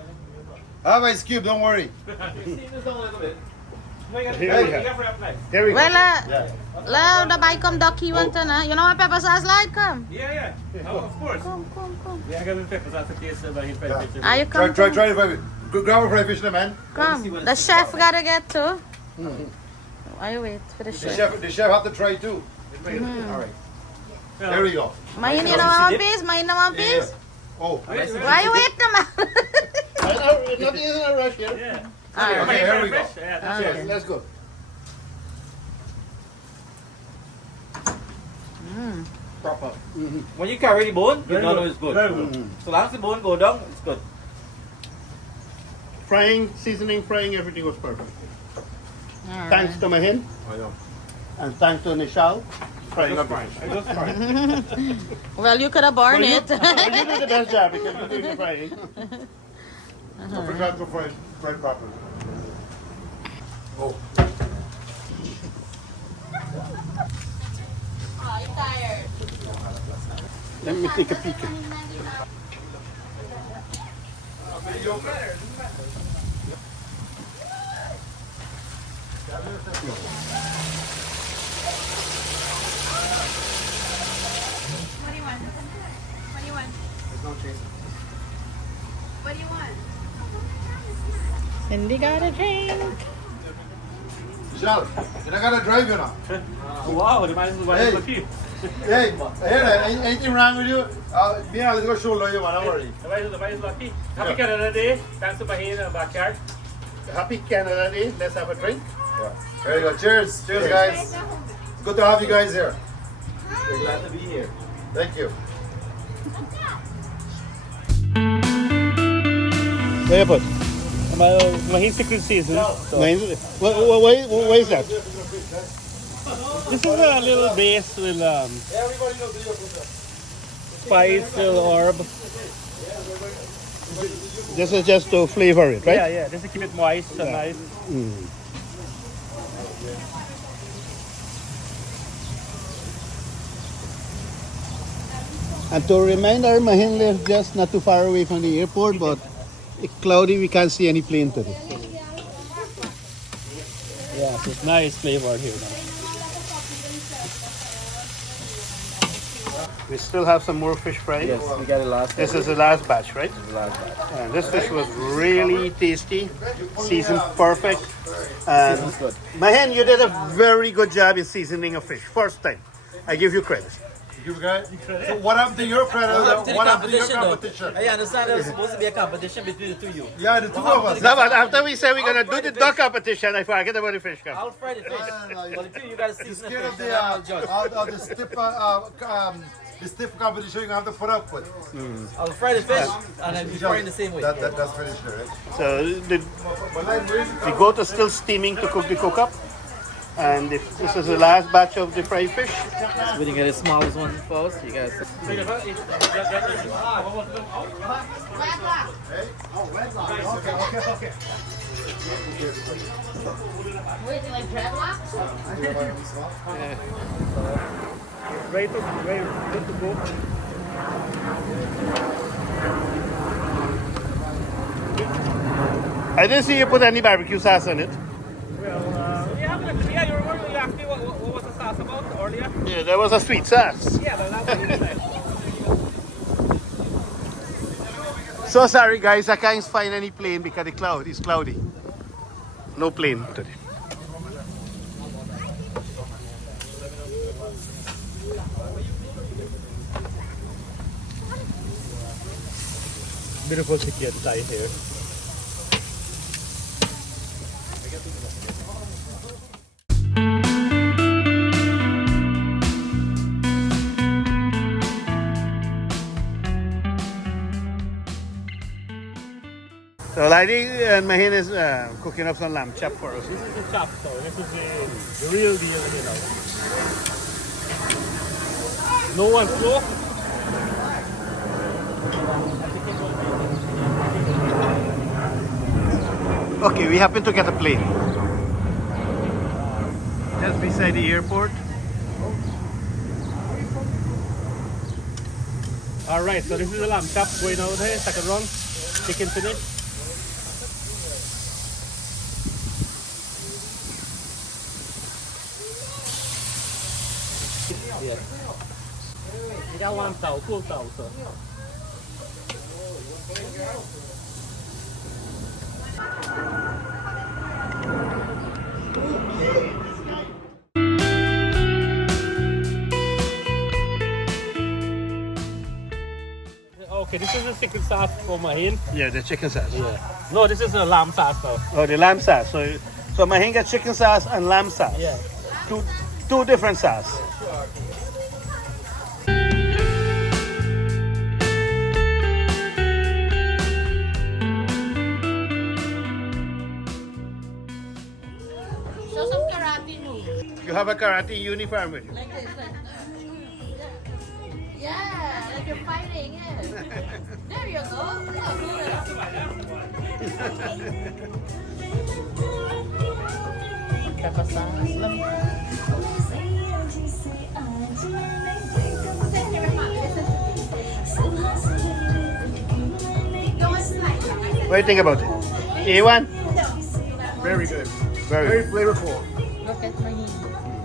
I have ice cube, don't worry. Here we go. Here we go. Well, well, the bike come ducky one to na. You know what pepper sauce like? Come. Yeah. Oh, of course. Come. Yeah, I got the peppers out to taste the Mahin fried fish. Are you Try come? it, Davey. Grab a fried fish there, man. Come. The chef gotta get too. Why you wait for the chef? The chef have to try too. All right. There we go. Mahin, you know one piece? Mahin, know one piece? Oh, Why you wait, man? Nothing is in a rush here. Yeah. Alright. okay, here we go. Yeah, that's Okay. it. Let's go. Proper. When you carry the bone, you Very know good. it's good. Very good. So long as the bone go down, it's good. Frying, seasoning, frying, everything was perfect. Alright. Thanks to Mahin I know. and thanks to Nishal. Frying Just up. fine. I just fine. Well, you could have borne You it. did the best job because you did the frying. I forgot to fry properly. Oh. Oh, you're tired. Let me take a peek. What do you want? What do you want? What do you want? Cindy got a drink. Michelle, you're not gonna drive, you know. Wow, the man is Hey. lucky. Hey, anything wrong with you? Me and I'll go shoulder you, man. Don't worry. The man is lucky. Happy Canada Day. Thanks to Mahin in the backyard. Happy Canada Day. Let's have a drink. Yeah. There you go. Cheers. Cheers, guys. Good to have you guys here. We're glad to be here. Thank you. Where you put? Mahin secret season. Where is that? This is a little base with spice, little herb. This is just to flavor it, right? Yeah. Just to keep it moist and nice. And to remind our Mahin lives just not too far away from the airport, but it's cloudy, we can't see any plane today. Yeah, so it's nice flavor here. We still have some more fish fry. Yes, we got it last This time. is the last batch, right? The last time. And this fish was really tasty, seasoned perfect. And Season's good. Mahin, you did a very good job in seasoning a fish. First time. I give you credit. You guys. So what happened to your credit? What happened to your competition? I understand there's supposed to be a competition between the two of you. Yeah, the two of us. No, but after we said we're gonna do the duck competition, I forget about the fish. I'll fry the fish. But the two of you got to season the Scared of fish. And I'll judge. the stiff competition you're gonna have to put up with. I'll fry the fish and then be frying the same way. That's finished, right? So the goat is still steaming to cook the Cookup. And if this is the last batch of the fried fish. We didn't get the smallest one first. You guys. Wait, you like dreadlocks? Ready to go. I didn't see you put any barbecue sauce on it. Yeah, you remember you asked me what was the sauce about earlier? Yeah, there was a sweet sauce. Yeah, but that was nice. So sorry guys, I can't find any plane because the cloud is cloudy. No plane today. Beautiful city inside here. So Lady and Mahin is cooking up some lamb chop for us. This is the chop, so this is the real deal, you know. No one flow. Okay, we happen to get a plane. Just beside the airport. Alright, so this is the lamb chop going out here, second run. Chicken finish. Yeah. You got one towel, cool towel, sir. Okay, this is the secret sauce for Mahin. Yeah, the chicken sauce. Yeah. No, this is a lamb sauce though. Oh, the lamb sauce. So Mahin got chicken sauce and lamb sauce. Yeah. Two different sauce. Show some karate moves. You have a karate uniform with you. Like this. Yeah, like you're fighting. Yeah. There you go. Pepper sauce. What do you think about it? A1? Very good. Very. flavorful. Look at Mahin.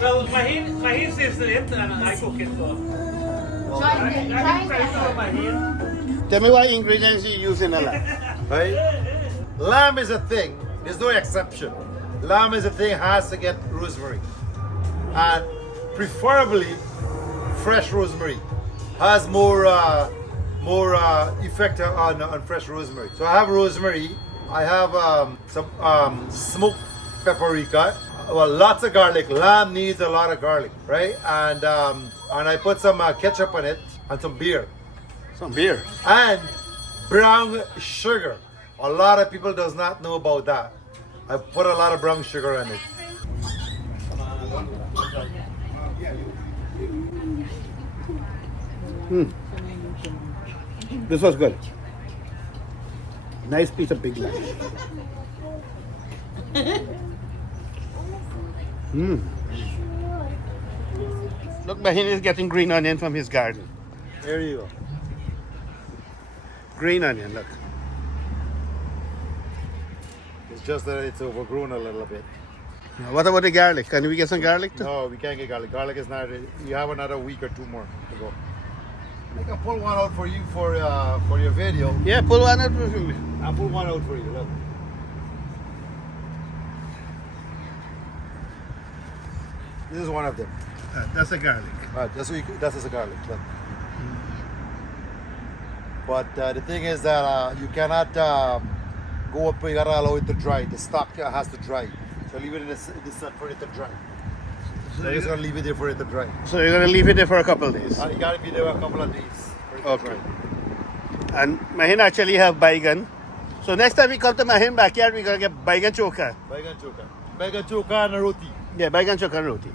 Well, Mahin says it and I cook it for. Try it. Try it. Mahin. Tell me what ingredients you use in a lamb. Right? Lamb is a thing. There's no exception. Lamb is a thing, has to get rosemary. And preferably fresh rosemary. Has more effect on fresh rosemary. So I have rosemary. I have some smoked paprika. Well, lots of garlic. Lamb needs a lot of garlic, right? And I put some ketchup on it and some beer. Some beer. And brown sugar. A lot of people does not know about that. I put a lot of brown sugar in it. This was good. Nice piece of big lamb. Look, Mahin is getting green onion from his garden. There you go. Green onion, look. It's just that it's overgrown a little bit. Now, what about the garlic? Can we get some garlic too? No, we can't get garlic. Garlic is not. You have another week or two more to go. I can pull one out for you for your video. Yeah, pull one out for me. I'll pull one out for you. Look. This is one of them. That's a garlic. That's a garlic. Look. But the thing is that you cannot go up. You gotta allow it to dry. The stock has to dry. So leave it in the sun for it to dry. So you're just gonna leave it there for it to dry. So you're gonna leave it there for a couple of days. You gotta be there a couple of days for it to Okay. dry. And Mahin actually have baigan. So next time we come to Mahin backyard, we're gonna get baigan choka. Banga choka and roti. Yeah, baigan choka and roti.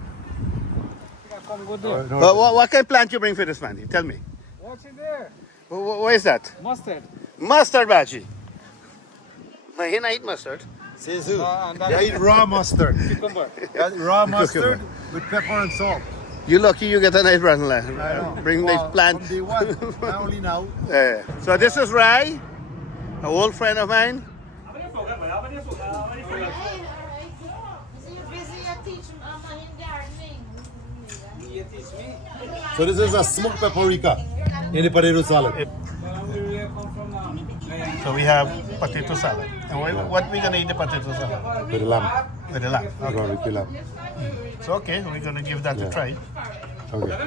No, But what kind of plant you bring for this, man? Tell me. What's in there? What is that? Mustard. Mustard bhaji. Mahin I eat mustard. Says who? And You eat raw mustard. cucumber. You eat raw mustard with pepper and salt. You lucky you get a nice brand. I know. Bring nice plant. From day one, not only now. Yeah. So this is Rai, an old friend of mine. Hey, all right. So you're busy teaching Mahin gardening. You teach me. So this is a smoked paprika in the potato salad. Where come from now? So we have potato salad. And what we gonna eat the potato salad? With the lamb. With the lamb. Okay. With the lamb. So okay, we're gonna give that a try. Okay.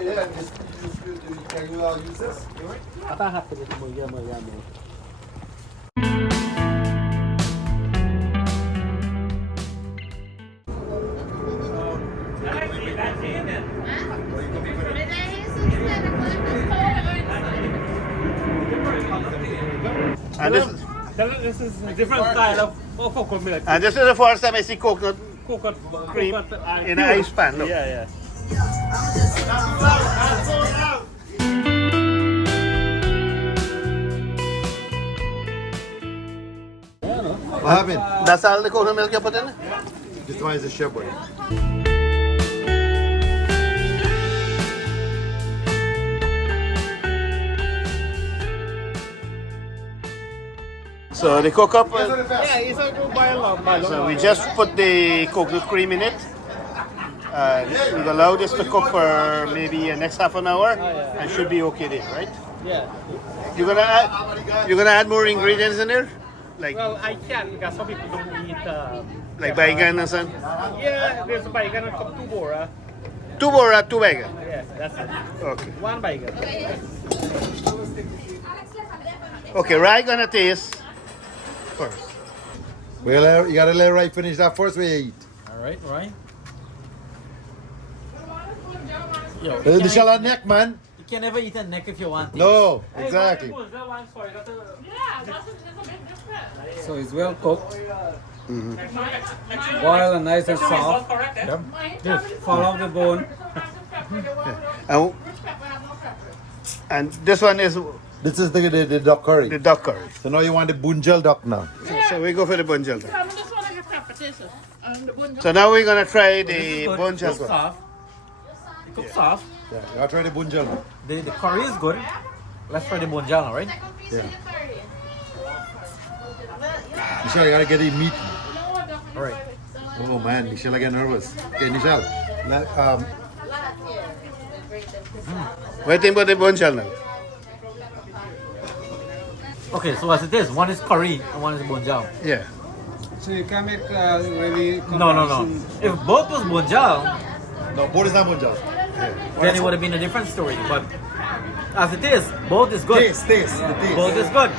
Yeah, can you all use this? And this, This is a different style of coconut milk. and this is the first time I see coconut Coconut cream coconut, in an ice pan. Look. Yeah, yeah. What happened? That's all the coconut milk you put in? This one is a shepherd. So the Cookup, Yeah, it's a good by so we just put the coconut cream in it. We've allowed this to cook for maybe the next half an hour and should be okay there, right? Yeah. You're gonna add more ingredients in there? Like Well, I can because some people don't eat. like baigan and something? Yeah, there's a bacon and two bora. Two bora, two baigan. Yes, that's it. Okay. One bacon. Okay, right gonna taste first. Well, you gotta let Rai finish that first way you eat. Alright, alright. Yo, The shell on neck, man. you can never eat a neck if you want it. No, exactly. So it's well cooked. Boil and nice and soft. Just follow the bone. And this one is This is the duck curry. the duck curry. So now you want the bunjal duck now. So we go for the bunjal. So now we're gonna try the This is good. bunjal. Cooked soft. Cooked soft. Yeah, you gotta try the bunjal now. The curry is good. Let's try the bonjal, right? Michelle, you gotta get the meat. Alright. Oh man, Michelle, I get nervous. Okay, Michelle. What do you think about the bunjal now? Okay, so as it is, one is curry and one is bonjal. Yeah. So you can make really No. If both was bonjal, No, both is not bunjal. then it would have been a different story. But as it is, both is good. Taste, the taste. Both is good.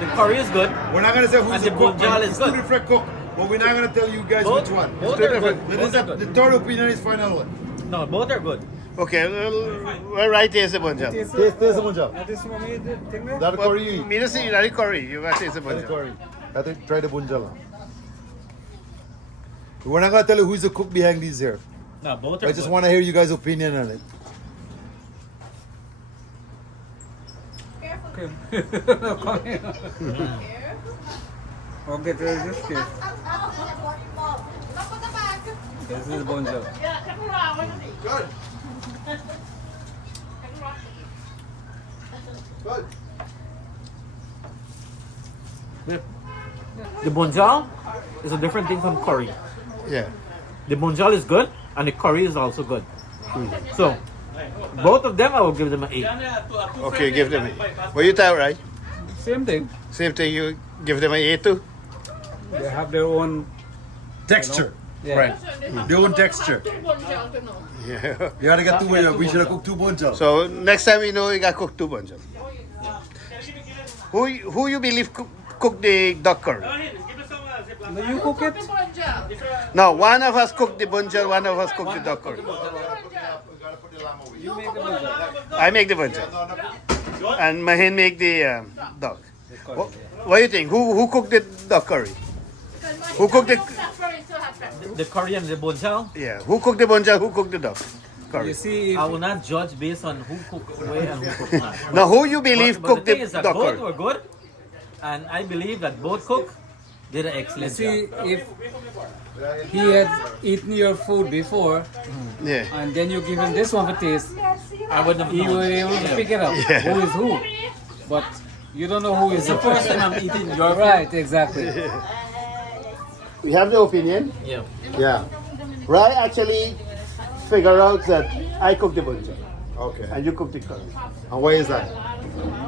The curry is good. We're not gonna say who's And the the cook. bunjal is It's good. two different cook, but we're not gonna tell you guys Both, which one. both are good. But Both this are is the good. third opinion is final one. No, both are good. Okay, well right taste the bunjal. Taste the bunjal. This one is the thing there. That curry you eat. Me to see that curry, you gotta taste the That bunjal. curry. I think try the bunjal now. We're not gonna tell you who's the cook behind these here. No, both are I just good. want to hear you guys' opinion on it. Okay, this case. This is bonjal. The bonjal is a different thing from curry. Yeah. The bonjal is good and the curry is also good. So, both of them I will give them an 8. Okay, give them 8. What you tell, right? Same thing. Same thing, you give them an 8 too? They have their own Texture. yeah. Right. Their own texture. Yeah. You gotta get two. We should have cooked two bunjal. So next time you know you gotta cook 2 bunjal. Who you believe cook the duck curry? No, you cook it. No, one of us cook the bunjal, one of us cook the duck curry. You make the bonjal. I make the bunjal. And Mahin make the duck. What do you think? Who cooked the duck curry? Who cooked the The curry and the bonjal, yeah? Who cooked the bunjal? Who cooked the duck You curry? see, if I will not judge based on who cooked where and who cooked not. Now, who you believe But cooked the the thing is that duck both curry? were good, and I believe that both cook did an you excellent see job. if he had eaten your food before Yeah. and then you give him this one for taste, I wouldn't have he will known. be able to pick it up. Yeah. Who is who? But you don't know who is It's the first time I'm eating your food. Right, exactly. We have the opinion. Yeah. Yeah. Rai actually figure out that I cook the bunjal Okay. and you cook the curry. And why is that?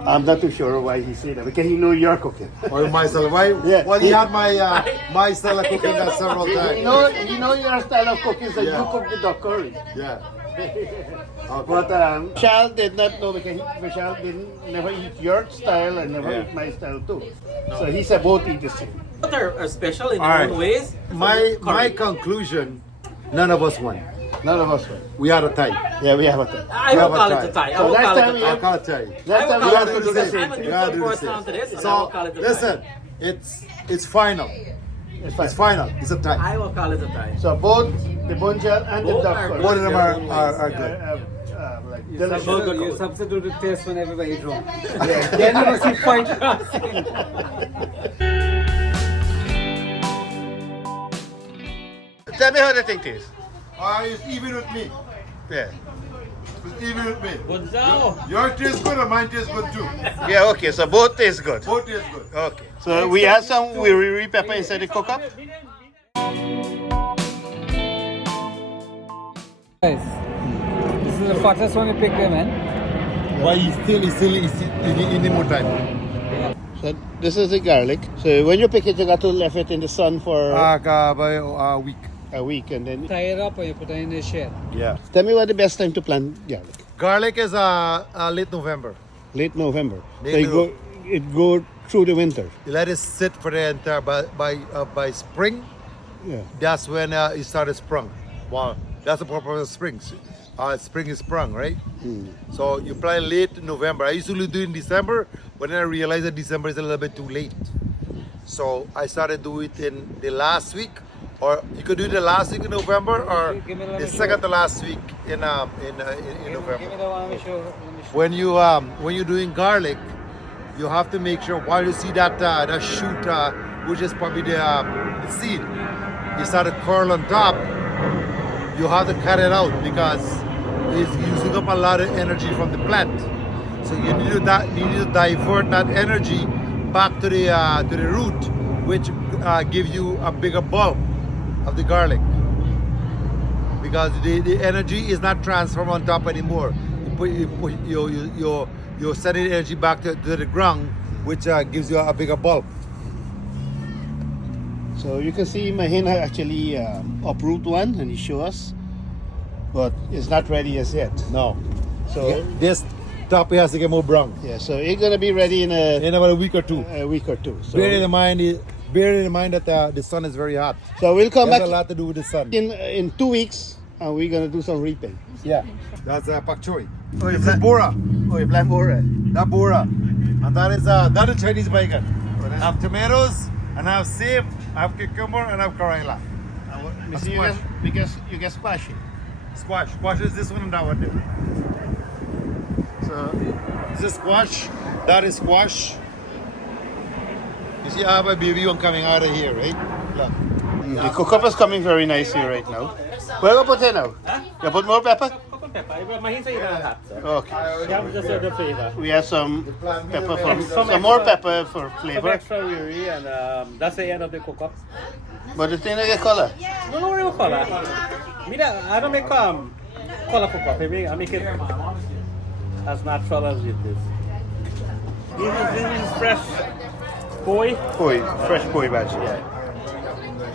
I'm not too sure why he said that because he know you're cooking. Or myself? Why? Yeah. Well, he had my style of cooking that several times. You know your style of cooking is that Yeah. you cook the duck curry. Yeah. But Vishal did not know because Vishal didn't never eat your style and never eat my style too. So he said both eat the same. Both are special in All their right. own ways. My conclusion, none of us won. None of us won. We had a tie. Yeah, we have a time. I will call it a tie. I So will next call time it we a I tie. can't tell you. Next time we I have will to do call the it a same tie. thing. You gotta do the First round to same. this, and I will call it So a tie. listen, it's final. It's final. It's a tie. I will call it a tie. So both the bunjal and the Both duck are curry Both of them are are good. like You delicious. substitute the taste when everybody drunk. Then you must be fine. Tell me how the thing tastes. It's even with me. Yeah. It's even with me. Good job. Your tastes good and mine tastes good too. Yeah, okay, so both taste good. Both taste good. Okay. So we have some wiri pepper inside the Cookup. Guys, this is the fattest one you picked there, man. Why he need more time? So this is the garlic. So when you pick it, you got to leave it in the sun for By a week. a week and then... Tie it up or you put it in the shed. Yeah. Tell me what the best time to plant garlic. Garlic is late November. Late November. Late So November. it go through the winter. You let it sit for the entire by spring. Yeah. That's when it started sprung. Wow, that's the purpose of spring. Spring is sprung, right? So you plant late November. I usually do in December, but then I realized that December is a little bit too late. So I started do it in the last week, or you could do it the last week in November, or Give me the the show. second to last week in Give me November. the one we show. When you're doing garlic, you have to make sure while you see that shoot, which is probably the seed, you start to curl on top. You have to cut it out because it's using up a lot of energy from the plant. So you need to divert that energy back to the root, which gives you a bigger bulb of the garlic. Because the energy is not transferred on top anymore. You're sending energy back to the ground, which gives you a bigger bulb. So you can see Mahin actually uproot one and he show us, but it's not ready as yet. No. So This top has to get more brown yeah, so it's gonna be ready in in about a week or two. a week or two. So, Bearing in mind that the sun is very hot. so we'll come There's back a lot to do with the sun. in 2 weeks and we're gonna do some reaping. Yeah. That's pak choy. Oh, This is bora. Oh, you plant more. That bora. And that is Chinese bacon. I have tomatoes, and I have save, I have cucumber, and I have karela. Because you get squashy. Squash. Squash is this one and that one there. So This is squash. That is squash. You see I have a baby one coming out of here, right? Look. the Cookup is coming very nicely right now. Where you put it now? You put more pepper? Cookup pepper. Mahin say you don't have. Okay. Yeah, just the flavor. We have some pepper for some more pepper for Some flavor. extra weary, and that's the end of the Cookup. But the thing is the color. No real color. I don't make color Cookup. I make it as natural as it is. This is fresh poi. Poi, fresh poi batch.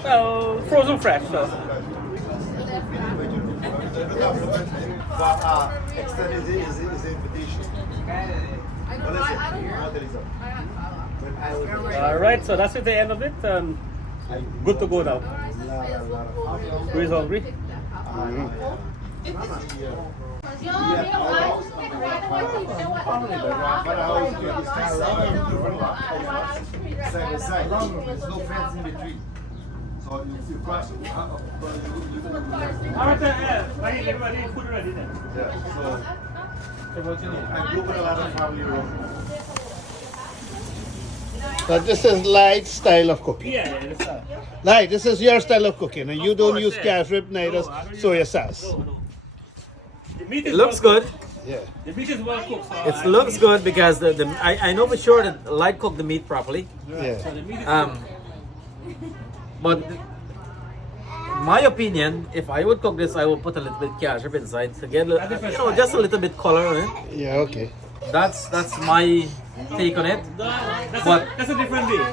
Well, frozen fresh. So. Extend is invitation. All right, so that's it, the end of it. Good to go now. Who is hungry? Side by side. There's no fence in between. So you cross it. All right, Mahin, everybody, food ready then. So what you need? I grew up with a lot of family around. But this is light style of cooking. Yeah, that's Light, this is your style of cooking. And you don't use calf rib, neither No, I don't soya use- sauce. no. The meat is It looks well good. Yeah. cooked. The meat is well cooked. So It looks good because I know for sure that Light cooked the meat properly. Yeah. So the meat is But in my opinion, if I would cook this, I would put a little bit ketchup inside to get just a little bit color on it. Yeah, okay. That's my take on it. that's a different day.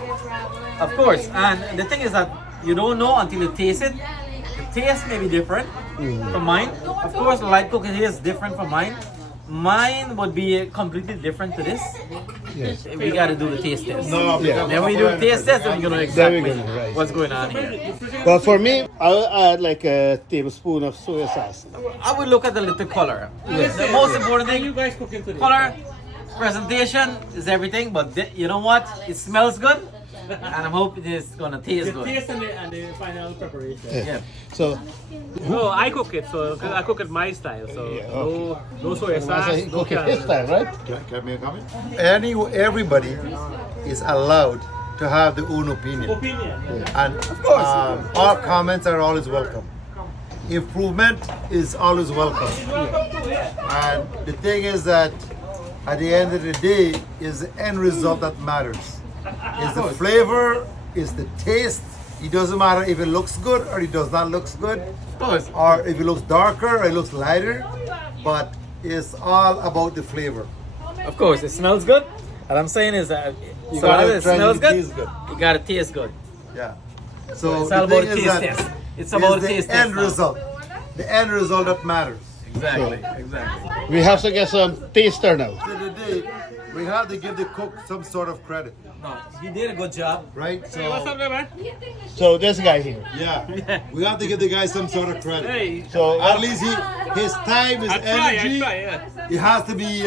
Of course, and the thing is that you don't know until you taste it. taste may be different from mine. Of course, light cooking here is different from mine. Mine would be completely different to this. Yes. We got to do the taste test. No, Yeah. Then we do the taste test, then we're gonna know Then exactly we're gonna, right. what's going on here. Well, for me, I'll add like a tablespoon of soy sauce. I would look at the little color. The most important thing, You guys cooking today? color, presentation is everything. But you know what? It smells good, and I'm hoping it's gonna taste The good. taste and the final preparation. Yeah. So, No, I cook it, so I cook it my style. So Yeah, okay. no soy sauce, no cook it his carrots. style, right? Can I make a comment? Everybody is allowed to have their own opinion. Opinion. And all comments are always welcome. Improvement is always welcome. And the thing is that at the end of the day is the end result that matters. Is the flavor, is the taste. It doesn't matter if it looks good or it does not look good, or if it looks darker or it looks lighter, but it's all about the flavor. Of course, it smells good. What I'm saying is that You so gotta long as it try smells to good, taste good. you gotta taste good. Yeah. So It's all the about thing is taste that test. It's about the taste test end now. result. The end result that matters. Exactly. Exactly. We have to get some taster now. So today, we have to give the cook some sort of credit, No, he did a good job. right? Hey, what's up there, man? So this guy here. Yeah, we have to give the guy some sort of credit. Hey, So At least his time, his I energy, try, yeah. it has to be,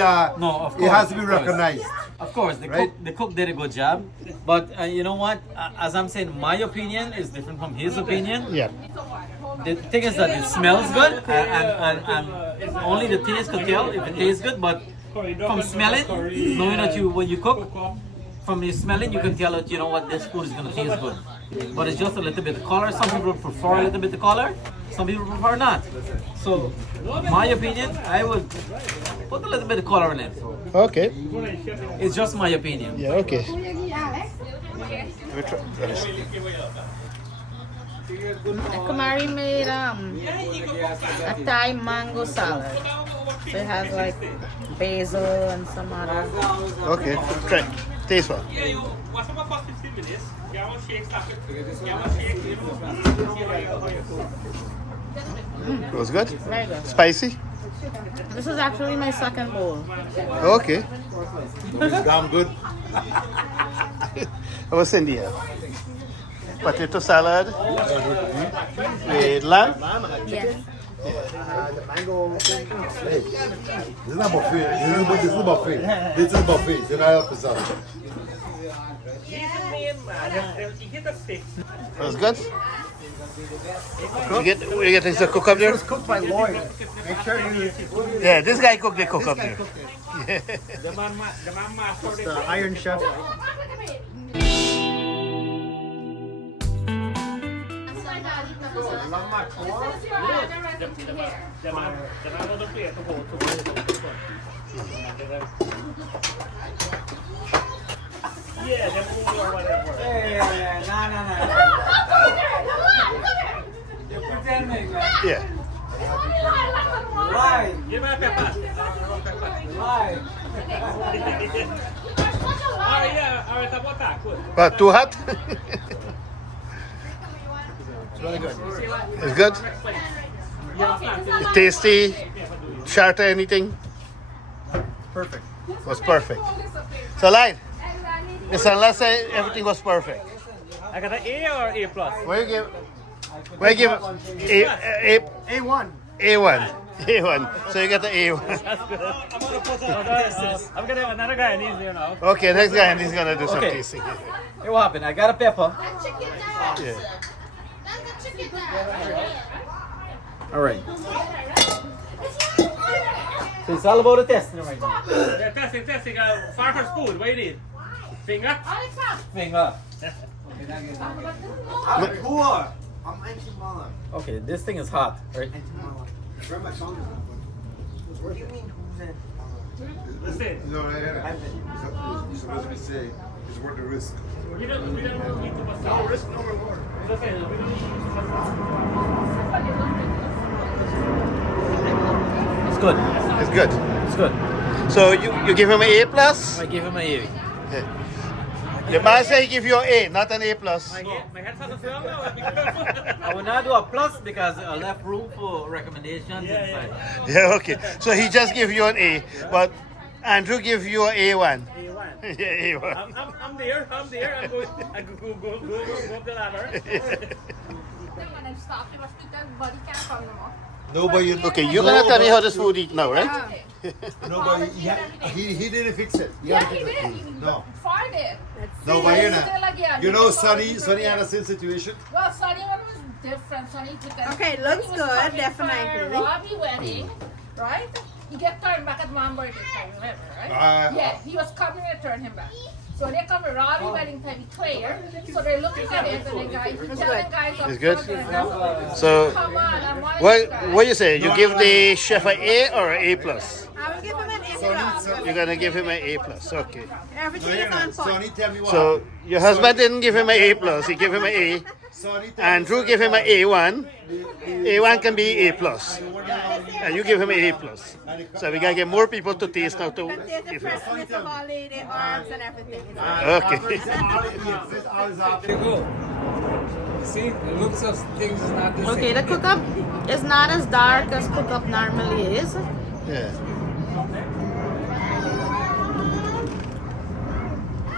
No, of it course, has to be of course. recognized. Of course, Right? the cook did a good job. But you know what? As I'm saying, my opinion is different from his opinion. yeah. The thing is that it smells good, and only the taste could tell if it tastes good. But from smelling, knowing that when you cook, from your smelling, you can tell that you know what this food is gonna taste good. But it's just a little bit of color. Some people prefer a little bit of color. Some people prefer not. So, my opinion, I would put a little bit of color in it. Okay. It's just my opinion. Yeah. Okay. Kumari made a Thai mango salad. So it has like basil and some other. Okay. Try. Taste one. Yeah, you what's about first 15 minutes? Yeah, one shake stuff it. Yeah, one shake, you know. How you cook. It was good. Very good. Spicy. This is actually my second bowl. Okay. It's damn good. I was in there. Potato salad with lamb. Yes. Hey, this is not buffet. This is buffet. This is buffet. It's not help us out. It was good. We get this cook up there. Cooked by lawyer. Make sure you. Yeah, this guy cooked the cook up there. Yeah. The man master. The Iron Chef. The man on the plate to go to. Yeah, the movie or whatever. Yeah. Give me a pepper. Oh yeah, alright, about that, good. But too hot? It's good. It's tasty. Sharp or anything? Perfect. Was perfect. So, Light, listen, let's say everything was perfect. I got an A or A plus? Where you give A1. A1. A1. So you get the A1. That's good. I'm gonna have another guy in these here now. Okay, next guy, and he's gonna do some Okay. tasting. Hey, what happened? I got a pepper. Yeah. All right. So it's all about the testing right now. Yeah, testing. Farmer's food. What do you need? Finger? Finger. Okay, this thing is hot, right? Listen. No, you're supposed to be saying it's worth the risk. We don't need too much sauce. Risk no reward. Listen, we don't need too much It's good. It's good. It's good. So you give him an A plus? I give him a A. Yeah. The man say he give you an A, not an A plus. My head has a film now. I will not do a plus because I left room for recommendations inside. Yeah, okay. So he just give you an A, but Andrew give you an A1. A1. Yeah, A1. I'm there. I'm going. I go up the ladder. When I'm stopping, I think that body can't come no more. No, but you. Okay, you're gonna tell me how this food eat now, right? No, but he didn't fix it. Yeah, he did. He No. farted. No, but you're Still not. again. You know, Sonny had the same situation. Well, Sonny one was different. Sonny took a- Okay, looks he was good, coming definitely. for Robbie wedding, right? He get turned back at Mom's birthday time, remember, right? Yeah, he was coming to turn him back. So they come to Robbie wedding time, he clear. So they're looking at it, and the guy, he tell the guys up It's good? front, they're So, come on, I'm one of what you say? You give the chef an A or an A plus? I will give him an A+. You're gonna give him an A plus, okay. Everything is on point. Sonny, tell me what. So your husband didn't give him an A plus, he gave him an A. Sonny, tell Andrew gave him an A1. A1 can be A plus. And you give him an A plus. So we gotta get more people to taste now to There's the give him. freshness of all the herbs and everything. Okay. There you go. See, the looks of things is not the Okay, same. the Cookup is not as dark as Cookup normally is. Yeah.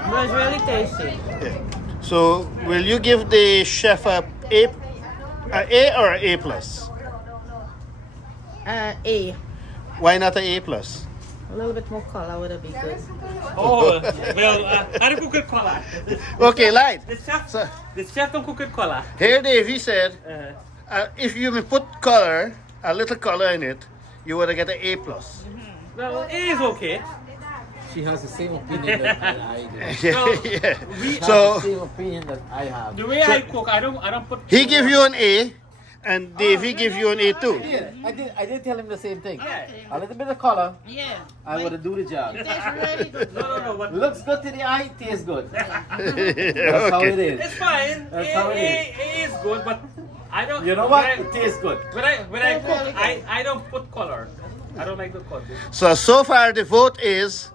But it's really tasty. Yeah. So will you give the chef a A or an A plus? A. Why not an A plus? A little bit more color would be good. Oh, well, I don't cook it cola. Okay, light. The chef don't cook it cola. Here Davey said, if you may put color, a little color in it, you would get an A plus. Well, it is okay. She has the same opinion that I do. Yeah. She has the So same opinion that I have. The way I cook, I don't put. he give you an A, and Davey give you an A too. I did tell him the same thing. A little bit of color, Yeah. I would do the job. It tastes really good. No. But Looks good to the eye, tastes good. That's how it Okay. is. it's fine. That's how it It is good, but I don't. You know what? It tastes good. When I cook, I don't put color. I don't like the color. So far the vote is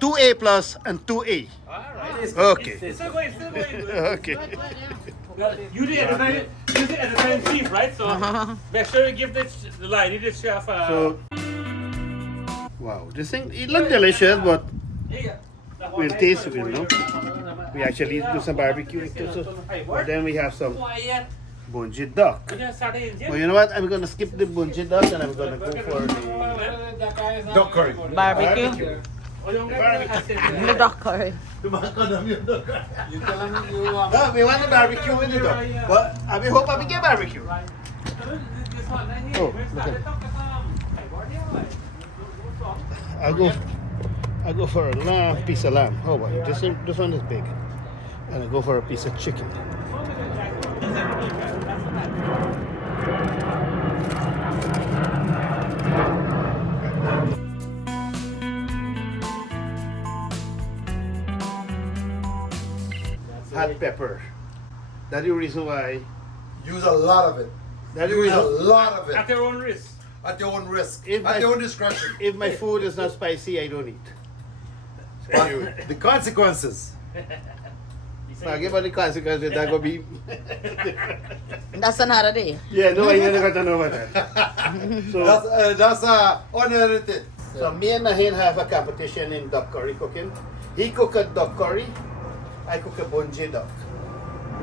2 A plus and 2 A. Alright. Okay. It's still going. Okay. Well, you did at the time chief, right? So make sure you give the line. The chef. So, wow, this thing it look delicious, but we'll taste it, you know. We actually do some barbecue too, so but then we have some bunji duck. Well, you know what? I'm gonna skip the bunji duck and I'm gonna go for the Duck curry. Barbecue. The duck curry. You tell him you No, we want the barbecue with the duck. But I hope I get barbecue. Oh, look at it. I'll go for a piece of lamb. Oh boy, this one is big. And I'll go for a piece of chicken. Hot pepper. That's the reason why. Use a lot of it. That's the Use a reason. lot of it. At their own risk. At your own risk. If At my- your own discretion. If my food is not spicy, I don't eat. So anyway, The consequences. forget about the consequences. That gonna be. That's another day. Yeah, no, I never got to know about that. So, That's unedited. so me and Mahin have a competition in duck curry cooking. He cook a duck curry, I cook a bunji duck.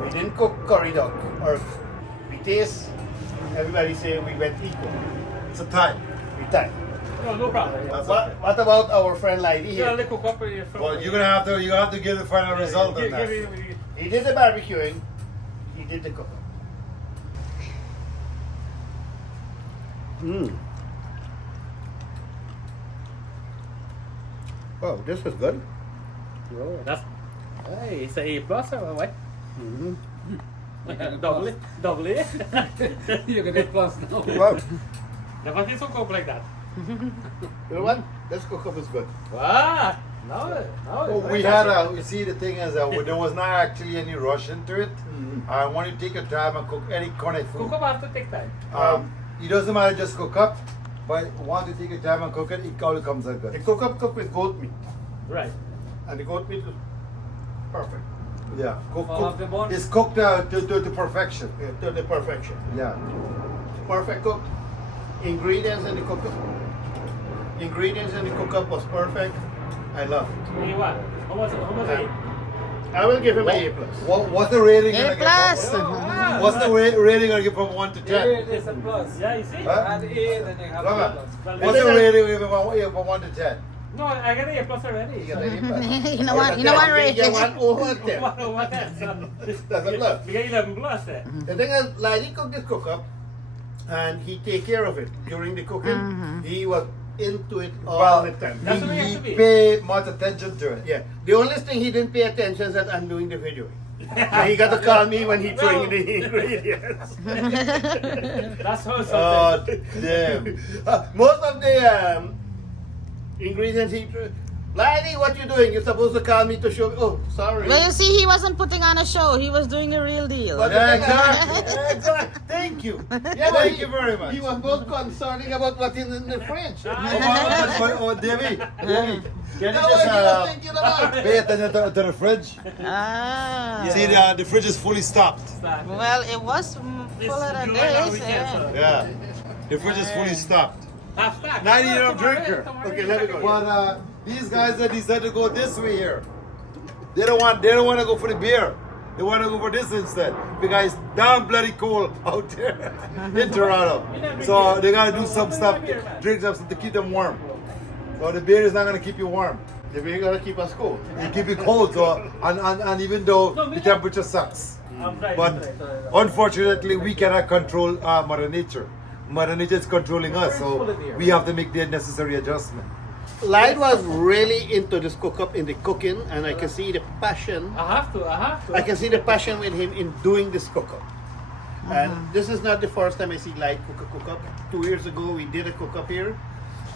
We didn't cook curry duck, or we taste. Everybody say we went equal. It's a tie. We tied. No problem. What about our friend Lady Yeah, here? they cook up. Well, you have to give the final result on that. He did the barbecuing. He did the cooking. Oh, this is good. That's. Hey, it's a plus or what? Double it. You're gonna get plus now. Wow. Never seen some cook like that. You know what? This cook-up is good. Wow. No. Well, we had you see the thing is that there was not actually any rush into it. I want you to take your time and cook any kind of food. Cook up have to take time. It doesn't matter just cook up, but once you take your time and cook it, it all comes out The good. cook-up cook with goat meat. Right. And the goat meat is perfect. Yeah, Fall off the bone? it's cooked to perfection. To the perfection. Yeah. Perfect cook. Ingredients in the cook. Ingredients in the cookup was perfect. I love it. Hey, what? How much it? I will give him an A plus. What's the rating? A gonna get plus. from- What's the rating gonna give from 1 to 10? Here it is a plus. Yeah, you see? Huh? Add A, then you have Come a on. plus. What's the rating from 1 to 10? No, I got a plus already. You got an A plus. You know what? You know what, Ray? You want over 10. What That's That's a plus. We got 11 plus there. The thing is, like, he cooked this cookup, and he take care of it during the cooking. He was into it all the time. That's the way it has to be. Pay much attention to it. Yeah. The only thing he didn't pay attention is that I'm doing the videoing. So he got to call me when he throwing the ingredients. That's how it's Oh, damn. Most of the ingredients he threw. Lady, what you doing? You're supposed to call me to show. Oh, sorry. Well, you see, he wasn't putting on a show. He was doing the real deal. But Yeah, exactly. Thank you. Yeah, thank you very much. He was both concerning about what is in the fridge. Davey, can you That's what he was just thinking about. pay attention to the fridge? Ah. See, the fridge is fully stocked. Well, it was fuller than this. Yeah. Yeah, the fridge is fully stocked. Half stack. Not even a drinker. Okay, let me go. But these guys that decided to go this way here, they don't want to go for the beer. They want to go for this instead because it's damn bloody cold out there in Toronto. So they gotta do some stuff, drink something to keep them warm. So the beer is not gonna keep you warm. The beer gonna keep us cool. It keep you cold. So and even though the temperature sucks, but unfortunately we cannot control Mother Nature. Mother Nature is controlling us, so we have to make the necessary adjustment. Light was really into this cookup in the cooking, and I can see the passion. I have to. I can see the passion with him in doing this cookup. And this is not the first time I see Light cook a cookup. 2 years ago, we did a cookup here,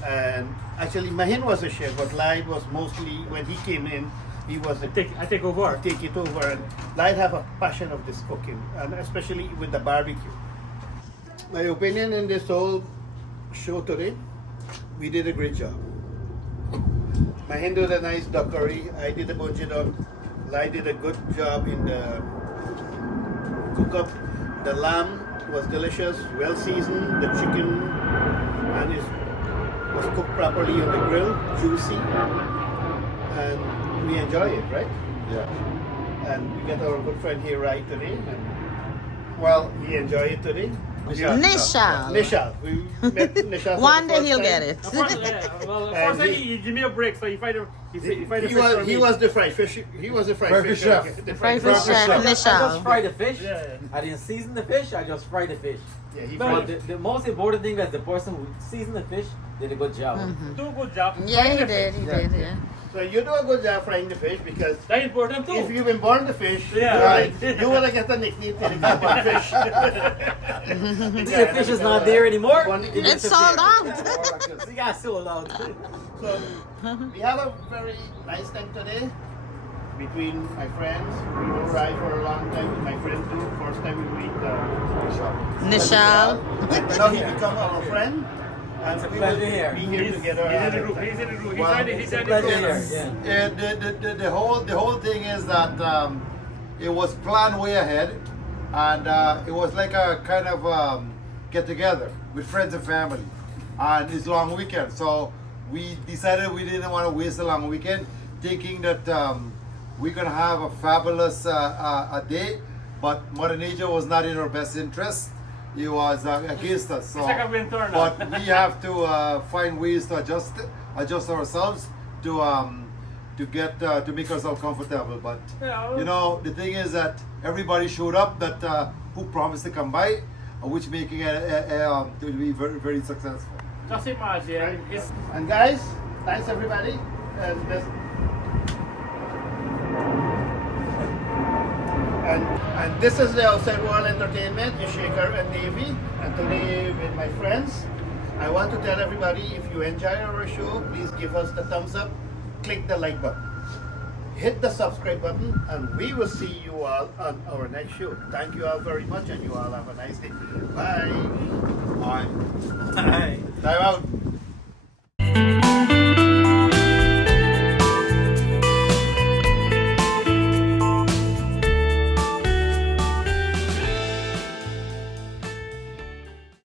and actually Mahin was a chef, but Light was mostly when he came in. He was I take over. take it over, and Light have a passion of this cooking, and especially with the barbecue. My opinion in this whole show today, we did a great job. Mahin did a nice duck curry. I did a bungee duck. Lai did a good job in the cook-up. The lamb was delicious, well seasoned. The chicken and it was cooked properly on the grill, juicy, and we enjoy it, right? Yeah. And we got our good friend here right today, and Well, he enjoyed it today. Nishal. Nishal. We met Nishal. for One the day first he'll time. get it. Well, And first he- you give me a break, so you find the He fish was for he me. was the fried fish. He was the fried Fried fish fish chef. The Fried fried fish fish chef. I just Nishal. fry the fish. Yeah. I didn't season the fish. I just fry the fish. Yeah, he But fried. the most important thing is the person who seasoned the fish did a good job. Do a good job. Yeah, he Fry the did. fish. He did. Yeah. So you do a good job frying the fish because That's important too. if you've been born the fish, Yeah. right, you wanna get the nickname the fish. The fish is not there anymore. It's sold out. We got sold out. So we have a very nice time today between my friends. We will ride for a long time with my friend too. First time we meet Nishal. and now he become our friend. And It's a we pleasure will here. be here He's together. in the another group. time. He's in the group. Well, He's in the pleasure group. here. Yeah. And the whole thing is that it was planned way ahead, and it was like a kind of get together with friends and family, and it's long weekend. So we decided we didn't want to waste a long weekend, thinking that we're gonna have a fabulous a day, but Mother Nature was not in our best interest. It was against us. So, It's like a winter now. but we have to find ways to adjust ourselves to get to make ourselves comfortable. But Yeah. you know, the thing is that everybody showed up that who promised to come by, which making it to be very, very successful. Just imagine. It's And guys, thanks everybody. And this is the Outside World Entertainment with Shaker and Davey. And today with my friends, I want to tell everybody if you enjoy our show, please give us the thumbs up, click the like button, hit the subscribe button, and we will see you all on our next show. Thank you all very much, and you all have a nice day. Bye. All right. Hi. Time out.